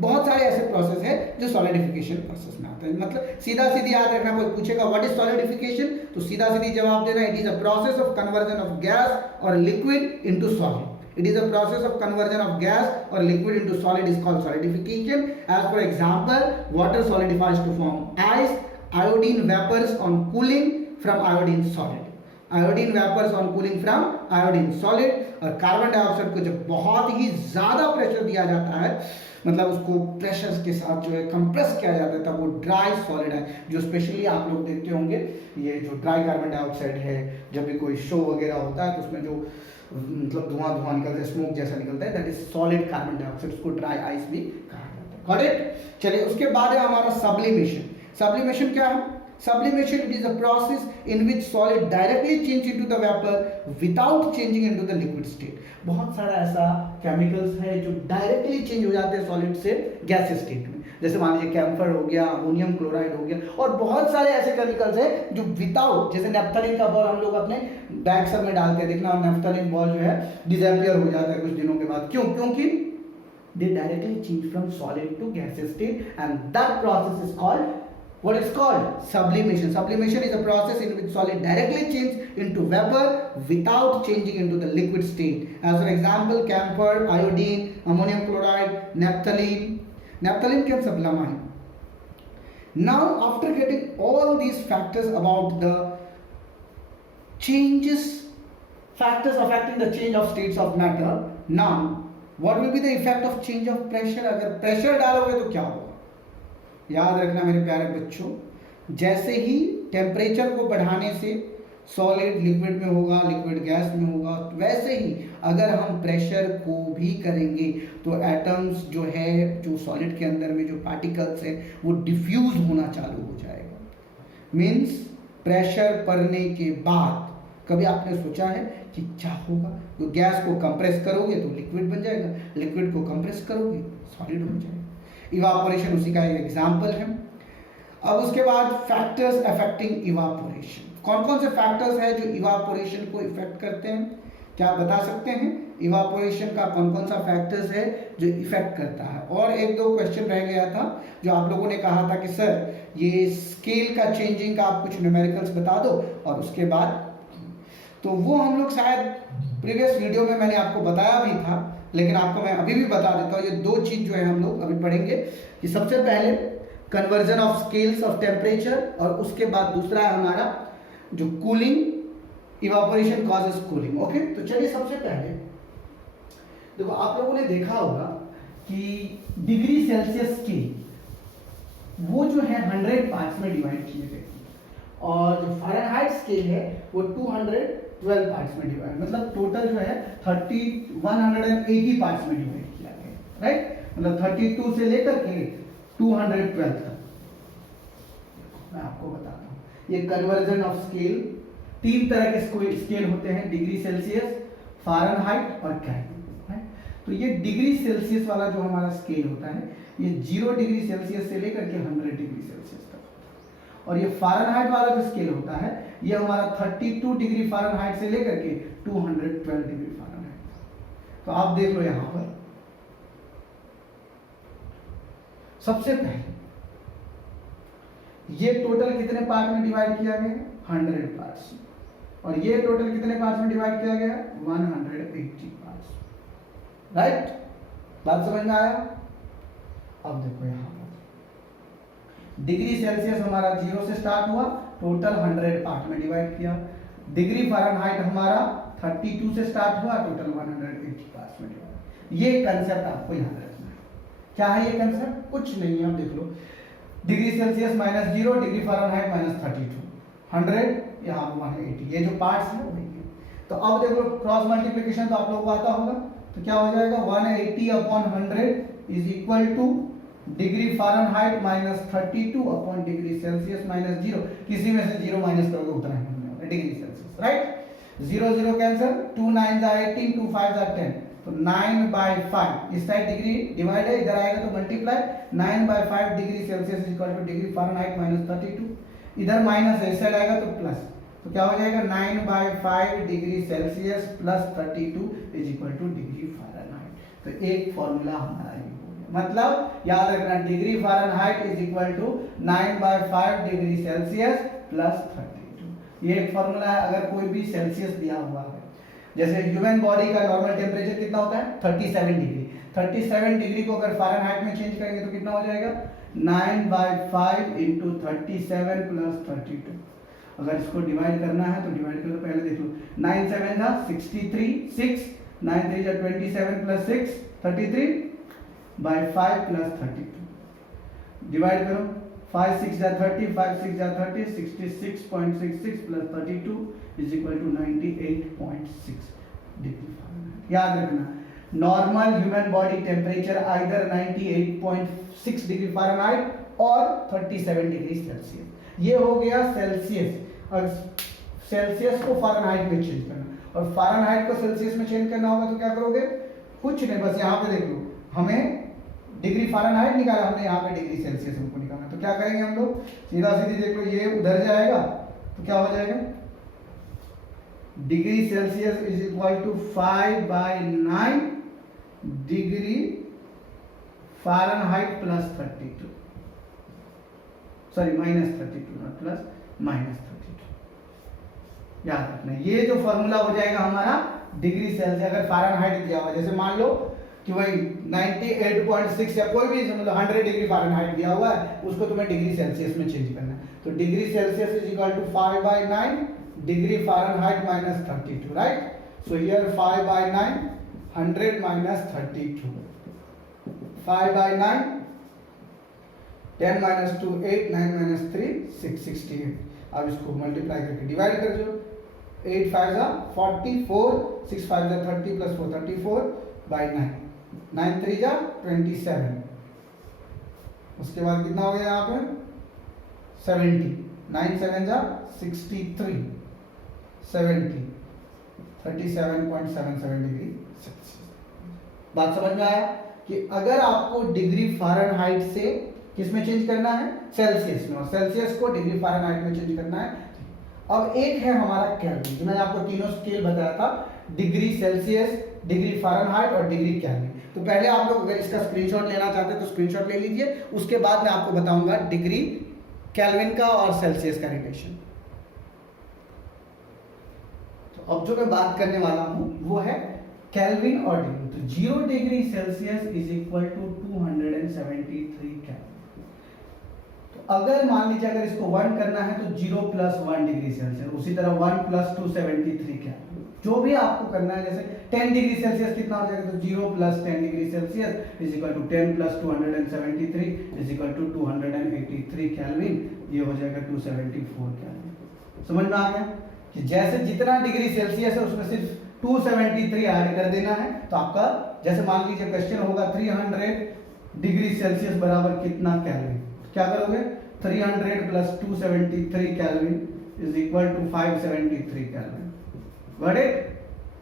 बहुत सारे ऐसे process है जो solidification process में आते हैं. मतलब सीधा सीधी याद रखना, कोई पूछेगा व्हाट इज सॉलिडिफिकेशन तो सीधा सीधी जवाब देना, it is a process of conversion of gas और liquid into solid. It is a process of conversion of gas or liquid into solid is called solidification. As for example, water solidifies to form ice. Iodine vapors on cooling from iodine solid. Iodine vapours on cooling from iodine solid, और carbon dioxide को जब बहुत ही ज़्यादा pressure दिया जाता है, मतलब उसको प्रेशर के साथ जो है कंप्रेस किया जाता है, तब वो ड्राई सॉलिड है, जो स्पेशली आप लोग देखते होंगे ये जो ड्राई कार्बन डाइऑक्साइड है, जब भी कोई शो वगैरह होता है तो उसमें जो मतलब धुआं निकलता है, स्मोक जैसा निकलता है, that is solid carbon dioxide, उसको ड्राई आइस भी कहा जाता है। Got it? चलिए उसके बाद है हमारा सब्लिमेशन। सब्लिमेशन क्या है? Sublimation, it is a process in which solid directly change into the vapor without changing into the liquid state. बहुत सारा ऐसा केमिकल्स है जो डायरेक्टली चेंज हो जाते हैं सॉलिड से गैस स्टेट में, जैसे मान लीजिए कैम्फर हो गया, अमोनियम क्लोराइड हो गया, और बहुत सारे ऐसे केमिकल्स हैं जो विदाउट, जैसे नेफ्थलीन का बॉल हम लोग अपने बैग सब में डालते हैं, देखना नेफ्थलीन बॉल जो है डिसअपियर हो जाता है कुछ दिनों के बाद। क्यों? क्योंकि they directly change from solid to gas state, and that process is called, what is called, sublimation. Sublimation is a process in which solid directly change into vapor without changing into the liquid state. As for example, camphor, iodine, ammonium chloride, naphthalene. Naphthalene can sublimate. Now after getting all these factors about the changes, factors affecting the change of states of matter, now what will be the effect of change of pressure? अगर pressure डालोगे तो क्या होगा? याद रखना मेरे प्यारे बच्चों, जैसे ही टेम्परेचर को बढ़ाने से सॉलिड लिक्विड में होगा, लिक्विड गैस में होगा, वैसे ही अगर हम प्रेशर को भी करेंगे तो एटम्स जो है, जो सॉलिड के अंदर में जो पार्टिकल्स है, वो डिफ्यूज होना चालू हो जाएगा। मीन्स प्रेशर पड़ने के बाद कभी आपने सोचा है कि क्या होगा? तो गैस को कंप्रेस करोगे तो लिक्विड बन जाएगा, लिक्विड को कंप्रेस करोगे सॉलिड हो जाएगा। इवापोरेशन उसी का एक एग्जाम्पल है। अब उसके बाद फैक्टर्स अफेक्टिंग इवापोरेशन, कौन कौन से फैक्टर्स हैं जो इवापोरेशन को इफेक्ट करते हैं? क्या आप बता सकते हैं इवापोरेशन का कौन कौन सा फैक्टर्स है जो इफेक्ट करता है? और एक दो क्वेश्चन रह गया था जो आप लोगों ने कहा था कि सर ये स्केल का चेंजिंग का आप कुछ न्यूमेरिकल्स बता दो, और उसके बाद तो वो हम लोग शायद प्रीवियस वीडियो में मैंने आपको बताया भी था, लेकिन आपको मैं अभी भी बता देता हूँ। ये दो चीज जो है हम लोग अभी पढ़ेंगे कि सबसे पहले conversion of scales of temperature, और उसके बाद दूसरा है हमारा जो cooling, evaporation causes cooling. Okay, तो चलिए सबसे पहले देखो, आप लोगों ने देखा होगा कि डिग्री सेल्सियस स्केल वो जो है 100 पार्ट्स में डिवाइड किए गए, और जो फ़ारेनहाइट स्केल है वो 212 पार्ट्स में डिवाइड, मतलब टोटल जो है 180 पार्ट्स में डिवाइड किया गया, राइट? मतलब 32 से लेकर के 212 तक। मैं आपको बताता हूँ, ये कन्वर्जन ऑफ स्केल, 3 तरह के स्केल होते हैं, डिग्री सेल्सियस, फ़ारेनहाइट और केल्विन। तो ये डिग्री सेल्सियस वाला जो हमारा स्केल होता है, ये 0 डिग्री सेल्सियस से लेकर के 100 डिग्री सेल्सियस तक होता है। और ये फ़ारेनहाइट वाला जो स्केल होता है, ये हमारा 32 डिग्री फ़ारेनहाइट से लेकर के 212 डिग्री फ़ारेनहाइट। तो आप देख लो यहां पर, सबसे पहले ये टोटल कितने पार्ट में डिवाइड किया गया? 100 पार्ट्स। और ये टोटल कितने पार्ट्स में डिवाइड किया गया? 180 पार्ट्स। राइट? बात समझ में आया? अब देखो यहां पर डिग्री सेल्सियस हमारा 0 से स्टार्ट हुआ, टोटल 100 पार्ट में डिवाइड किया। डिग्री फ़ारेनहाइट हमारा 32 से स्टार्ट हुआ, टोटल 180 पार्ट्स में डिवाइड। ये कंसेप्ट आपको याद रखना है। क्या है ये कंसेप्ट? कुछ नहीं है, आप देख लो, डिग्री सेल्सियस -0, डिग्री फ़ारेनहाइट -32, 100 यहाँ 180, ये जो पार्ट्स है वही है। तो अब देखो क्रॉस मल्टीप्लिकेशन तो आप लोगों को आता होगा, तो क्या हो जाएगा? 180 upon 100 is equal two degree Fahrenheit -32 upon degree Celsius -0। किसी में से 0 माइनस करोगे उतना ही होने वाला है, डिग्री सेल्सियस, राइट? 0 0 कैंसिल, 2 9 18, 2 5 10, तो 9/5 इस साइड डिग्री डिवाइड है, इधर आएगा तो multiply, 9/5 degree Celsius is equal two degree Fahrenheit -32, इधर माइनस है, इस साइड आएगा तो प्लस, तो क्या हो जाएगा? 9/5 degree Celsius plus 32 is equal two degree Fahrenheit. तो एक फॉर्मूला हमारा ये हो गया। मतलब याद रखना, degree Fahrenheit is equal to 9/5 degree Celsius plus 32। ये एक फॉर्मूला है। अगर कोई भी सेल्सियस दिया हुआ है, जैसे ह्यूमन बॉडी का नॉर्मल टेम्परेचर कितना होता है? 37 डिग्री। 37 डिग्री को अगर फ़ारेनहाइट में चेंज करेंगे तो कितना हो जाएगा? 9/5 × 37 + 32। अगर इसको डिवाइड करना है तो डिवाइड कर लो, पहले देख लो 9 7 जा 63, 6 9 3 जा 27 प्लस 6 33 बाय 5 प्लस 32 डिवाइड करो 5 6 जा 30, 5 6 जा 30, 66.66 plus 32 is equal to 98.6 degree Fahrenheit. याद रखना normal human body temperature either 98.6 degree Fahrenheit or 37 degree Celsius. ये हो गया सेल्सियस। और सेल्सियस को फारेनहाइट में चेंज करना और फारेनहाइट को सेल्सियस में चेंज करना होगा तो क्या करोगे, कुछ नहीं, बस यहाँ पे देख लो, हमें डिग्री फारेनहाइट निकाला, हमने यहाँ पे डिग्री सेल्सियस हमको निकालना, तो क्या करेंगे हम लोग, सीधा सीधी देख लो, ये उधर जाएगा तो क्या हो जाएगा, degree Celsius is equal to 5/9 degree Fahrenheit plus 32, sorry -32 not plus, -32। याद रखना ये जो फॉर्मूला हो जाएगा हमारा डिग्री सेल्सियस, अगर फारेनहाइट दिया हुआ, जैसे मान लो कि भाई 98.6 या कोई भी मतलब 100 डिग्री फारेनहाइट दिया हुआ है, उसको तुम्हें डिग्री सेल्सियस में चेंज करना है, तो degree Celsius is equal to 5/9 degree Fahrenheit minus 32, right. So here 5/9 100 minus 32, 5/9 10 minus 2 8, 9 minus 3 6, 68। अब इसको मल्टीप्लाई करके डिवाइड कर दो, 8 5 जा 44, 6 5 जा 30 प्लस 4 34 बाय 9, 9 3 जा 27, उसके बाद कितना हो गया यहाँ पे 70, 9 7 जा 63, 70 37.77 डिग्री सेल्सियस। बात समझ में आया कि अगर आपको डिग्री फारेनहाइट से किस में चेंज करना है, सेल्सियस में, और सेल्सियस को डिग्री फारेनहाइट में चेंज करना है। अब एक है हमारा केल्विन, जो मैंने आपको तीनों स्केल बताया था, डिग्री सेल्सियस, डिग्री फारेनहाइट और डिग्री केल्विन। तो पहले आप लोग अगर इसका स्क्रीनशॉट लेना चाहते हैं तो स्क्रीनशॉट ले लीजिए, उसके बाद मैं आपको बताऊंगा डिग्री केल्विन का और सेल्सियस का रिलेशन। तो अब जो मैं बात करने वाला हूं वो है केल्विन और डिग्री। तो 0 degree Celsius is equal to 273 kelvin. अगर मान लीजिए अगर इसको 1 करना है तो 0 + 1 डिग्री सेल्सियस, उसी तरह 1 + 273 क्या, जो भी आपको करना है, जैसे 10 डिग्री सेल्सियस कितना हो जाएगा, तो 0 + 10 degree Celsius is equal to 10 + 273 is equal to 283 kelvin, ये हो जाएगा 274 केल्विन। समझ में आ गया कि जैसे जितना डिग्री सेल्सियस है उसमें सिर्फ 273 ऐड कर देना है, तो आपका जैसे मान लीजिए क्वेश्चन होगा 300 डिग्री सेल्सियस बराबर कितना केल्विन, क्या करोगे, 300 + 273 kelvin is equal to 573 kelvin. Got it.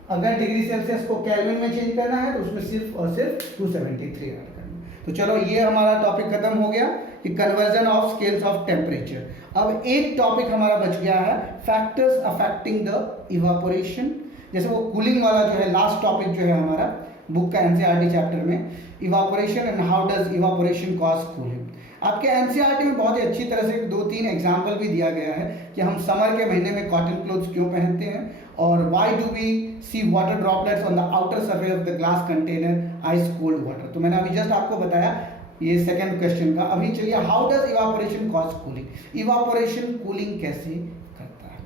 अगर डिग्री सेल्सियस को केल्विन में चेंज करना है तो उसमें सिर्फ और सिर्फ 273 ऐड करना है। तो चलो ये हमारा टॉपिक खत्म हो गया कि conversion of scales of temperature. अब एक टॉपिक हमारा बच गया है, फैक्टर्स अफेक्टिंग द इवापोरेशन। जैसे वो कूलिंग वाला जो है लास्ट टॉपिक जो है हमारा बुक का एनसीईआरटी चैप्टर में, evaporation and how does evaporation cause cooling. आपके एनसीईआरटी में बहुत ही अच्छी तरह से 2-3 एग्जाम्पल भी दिया गया है कि हम समर के महीने में कॉटन क्लोथ्स क्यों पहनते हैं, और why do we see water droplets on the outer surface of the glass container ice cold water. तो मैंने अभी जस्ट आपको बताया ये सेकंड क्वेश्चन का। अभी चलिए how does evaporation cause cooling, evaporation cooling कैसे करता है।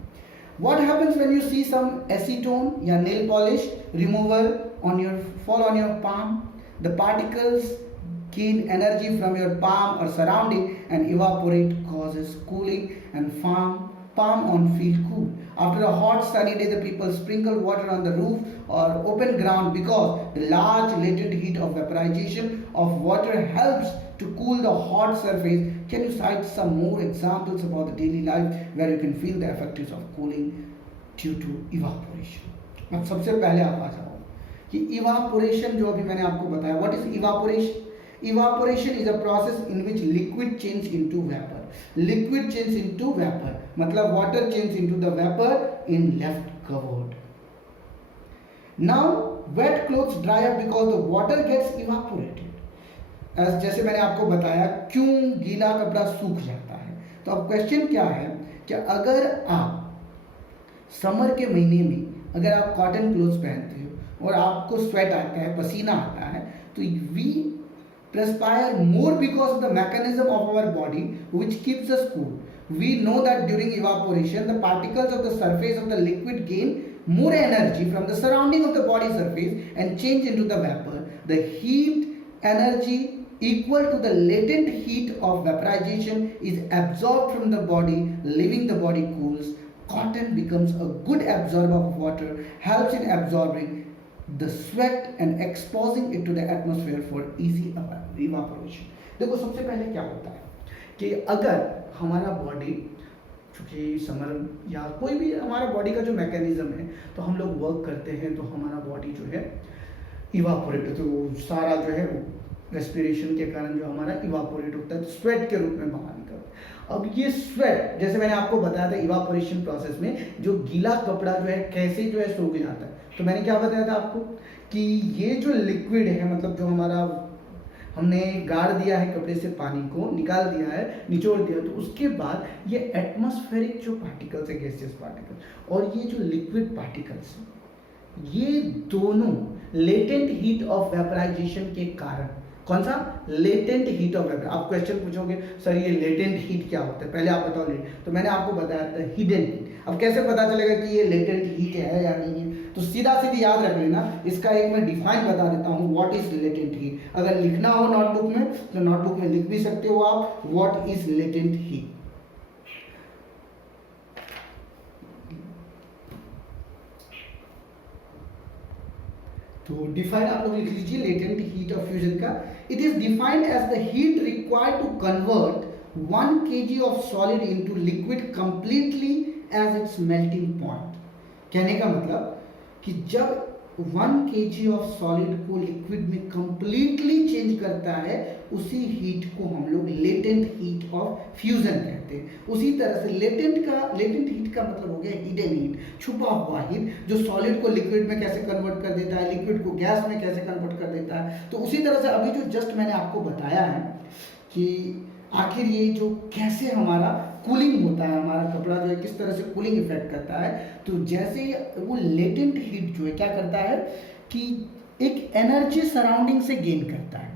What happens when you see some acetone या nail polish remover on your fall on your palm, the particles gain energy from your palm or surrounding and evaporate, causes cooling and palm on feel cool. After a hot sunny day, the people sprinkle water on the roof or open ground because the large latent heat of vaporization of water helps to cool the hot surface. Can you cite some more examples about the daily life where you can feel the effects of cooling due to evaporation? अब सबसे पहले आप आ जाओ कि evaporation जो अभी मैंने आपको बताया, what is evaporation. Evaporation is a process in which liquid change into vapour. Liquid change into vapour मतलब water change into the vapour in left covered. Now wet clothes dry up because the water gets evaporated. जैसे मैंने आपको बताया क्यों गीला कपड़ा सूख जाता है। तो अब क्वेश्चन क्या है कि अगर आप समर के महीने में अगर आप कॉटन क्लोथ्स पहनते हो और आपको स्वेट आता है, पसीना आता है, तो we perspire more because of the mechanism of our body which keeps us cool. we know that during evaporation the particles of the surface of the liquid gain more energy from the surrounding of the body surface and change into the vapor. The heat energy equal to the latent heat of vaporization is absorbed from the body, leaving the body cools. Cotton becomes a good absorber of water, helps in absorbing the sweat and exposing it to the atmosphere for easy evaporation. देखो सबसे पहले क्या होता है कि अगर हमारा body, चूँकि समर या कोई भी हमारा बॉडी का जो मैकेनिज्म है, तो हम लोग वर्क करते हैं तो हमारा बॉडी जो है इवापोरेट, तो सारा जो है रेस्पिरेशन के कारण जो हमारा इवापोरेट होता है, तो स्वेट के रूप में बाहर निकलता है। अब ये स्वेट, जैसे मैंने आपको बताया था इवापोरेशन प्रोसेस में जो गीला कपड़ा जो है कैसे जो है सूख जाता है, तो मैंने क्या बताया था आपको कि ये जो लिक्विड है, मतलब जो हमारा हमने गाड़ दिया है कपड़े से, पानी को निकाल दिया है, निचोड़ दिया, तो उसके बाद ये एटमॉस्फेरिक जो पार्टिकल्स है, गैसियस पार्टिकल, और ये जो लिक्विड पार्टिकल्स है, ये दोनों लेटेंट हीट ऑफ वेपराइजेशन के कारण, कौन सा लेटेंट हीट ऑफ वेपर, आप क्वेश्चन पूछोगे सर ये लेटेंट हीट क्या होता है, पहले आप बताओ तो मैंने आपको बताया था हिडन हीट। अब कैसे पता चलेगा कि ये लेटेंट हीट है या नहीं है, तो सीधा सीधी याद रख लेना, इसका एक मैं डिफाइन बता देता हूँ, व्हाट इज लेटेंट हीट। अगर लिखना हो नोटबुक में तो नोटबुक में लिख भी सकते हो आप, व्हाट इज लेटेंट हीट। तो डिफाइन आप लोग लिख लीजिए लेटेंट हीट ऑफ फ्यूजन का। It is defined as the heat required to convert 1 kg of solid into liquid completely as its melting point. कहने का मतलब कि जब 1 kg ऑफ सॉलिड को लिक्विड में कंप्लीटली चेंज करता है, उसी हीट को हम लोग लेटेंट हीट ऑफ फ्यूजन कहते हैं। उसी तरह से लेटेंट हीट का मतलब हो गया हिडन हीट, छुपा हुआ हीट, जो सॉलिड को लिक्विड में कैसे कन्वर्ट कर देता है, लिक्विड को गैस में कैसे कन्वर्ट कर देता है। तो उसी तरह से अभी जो जस्ट मैंने आपको बताया है कि आखिर ये जो कैसे हमारा कूलिंग होता है, हमारा कपड़ा जो है किस तरह से कूलिंग इफेक्ट करता है, तो जैसे वो लेटेंट हीट जो है क्या करता है कि एक एनर्जी सराउंडिंग से गेन करता है।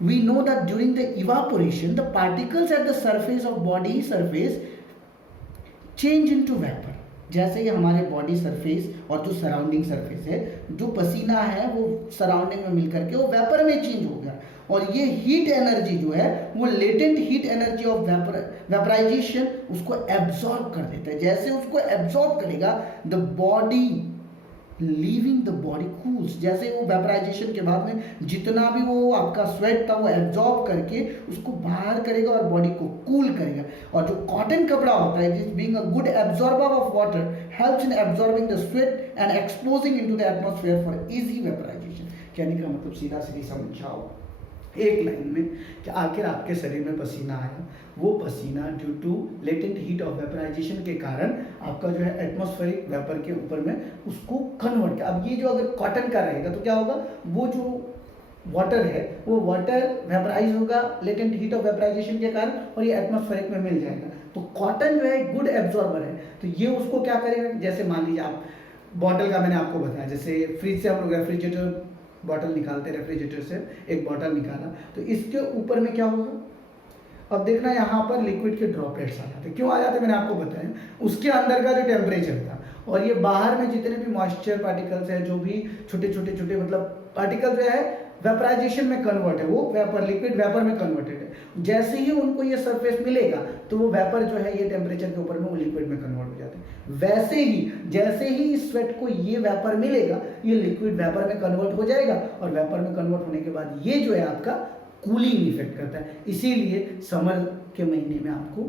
We know that during the evaporation, the particles at the surface of body surface change into vapor. जैसे ही हमारे बॉडी सरफेस और जो सराउंडिंग सरफेस है, जो पसीना है वो सराउंडिंग में मिल करके वो वेपर में चेंज हो गया, और ये हीट एनर्जी जो है वो latent heat energy of vaporisation उसको एब्जॉर्ब कर देता है। जैसे उसको एब्जॉर्ब करेगा, the body leaving the body cools. जैसे वो वेपराइजेशन के बाद में जितना भी वो आपका स्वेट था वो एब्जॉर्ब करके उसको बाहर करेगा और बॉडी को कूल करेगा। और जो कॉटन कपड़ा होता है, it is being a good absorber of water, helps in absorbing the sweat and exposing into the atmosphere for easy vaporisation. कहने का मतलब सीधा सीधी समझ जाओ एक लाइन में कि आखिर आपके शरीर में पसीना आया, वो पसीना due to latent heat of vaporisation के कारण आपका जो है एटमॉस्फेरिक वेपर के ऊपर में उसको कन्वर्ट किया। अब ये जो अगर कॉटन का रहेगा तो क्या होगा, वो जो वाटर है वो वाटर वेपराइज होगा लेटेंट हीट ऑफ वेपराइजेशन के कारण, और ये एटमॉस्फेरिक में मिल जाएगा। तो कॉटन जो है गुड एब्जॉर्बर है, तो ये उसको क्या करेगा, जैसे मान लीजिए आप बॉटल का मैंने आपको बताया, जैसे फ्रिज से हम लोग रेफ्रिजरेटर बॉटल निकालते, रेफ्रिजरेटर से एक बॉटल निकाला, तो इसके ऊपर में क्या होगा, अब देखना यहाँ पर लिक्विड के ड्रॉपलेट्स आ जाते, क्यों आ जाते मैंने आपको बताया, उसके अंदर का जो टेम्परेचर था और ये बाहर में जितने भी मॉइस्चर पार्टिकल्स हैं, जो भी छोटे छोटे छोटे मतलब पार्टिकल जो है वेपराइजेशन में कन्वर्ट है, वो वेपर लिक्विड वेपर में कन्वर्टेड है। जैसे ही उनको ये सरफेस मिलेगा तो वो वेपर जो है ये टेम्परेचर के ऊपर में वो लिक्विड में कन्वर्ट हो जाते हैं। वैसे ही जैसे ही इस स्वेट को ये वेपर मिलेगा, ये लिक्विड वेपर में कन्वर्ट हो जाएगा, और वेपर में कन्वर्ट होने के बाद ये जो है आपका कूलिंग इफेक्ट करता है। इसीलिए समर के महीने में आपको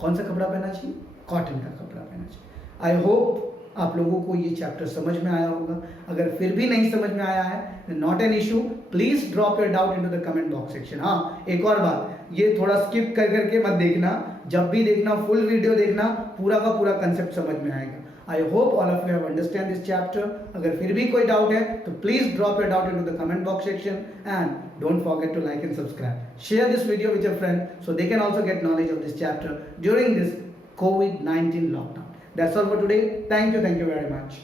कौन सा कपड़ा पहनना चाहिए, कॉटन का कपड़ा पहनना चाहिए। आई होप आप लोगों को ये चैप्टर समझ में आया होगा। अगर फिर भी नहीं समझ में आया है, not an issue, please drop your doubt into the comment box section. हाँ, एक और बात, ये थोड़ा स्किप कर करके मत देखना, जब भी देखना फुल वीडियो देखना, पूरा का पूरा कंसेप्ट समझ में आएगा। आई hope all of you have understand this chapter. अगर फिर भी कोई डाउट है तो please drop your doubt into the comment box section and don't forget to like and subscribe. Share this video with your friend so they can also get knowledge of this chapter during this COVID-19 lockdown. That's all for today. Thank you very much.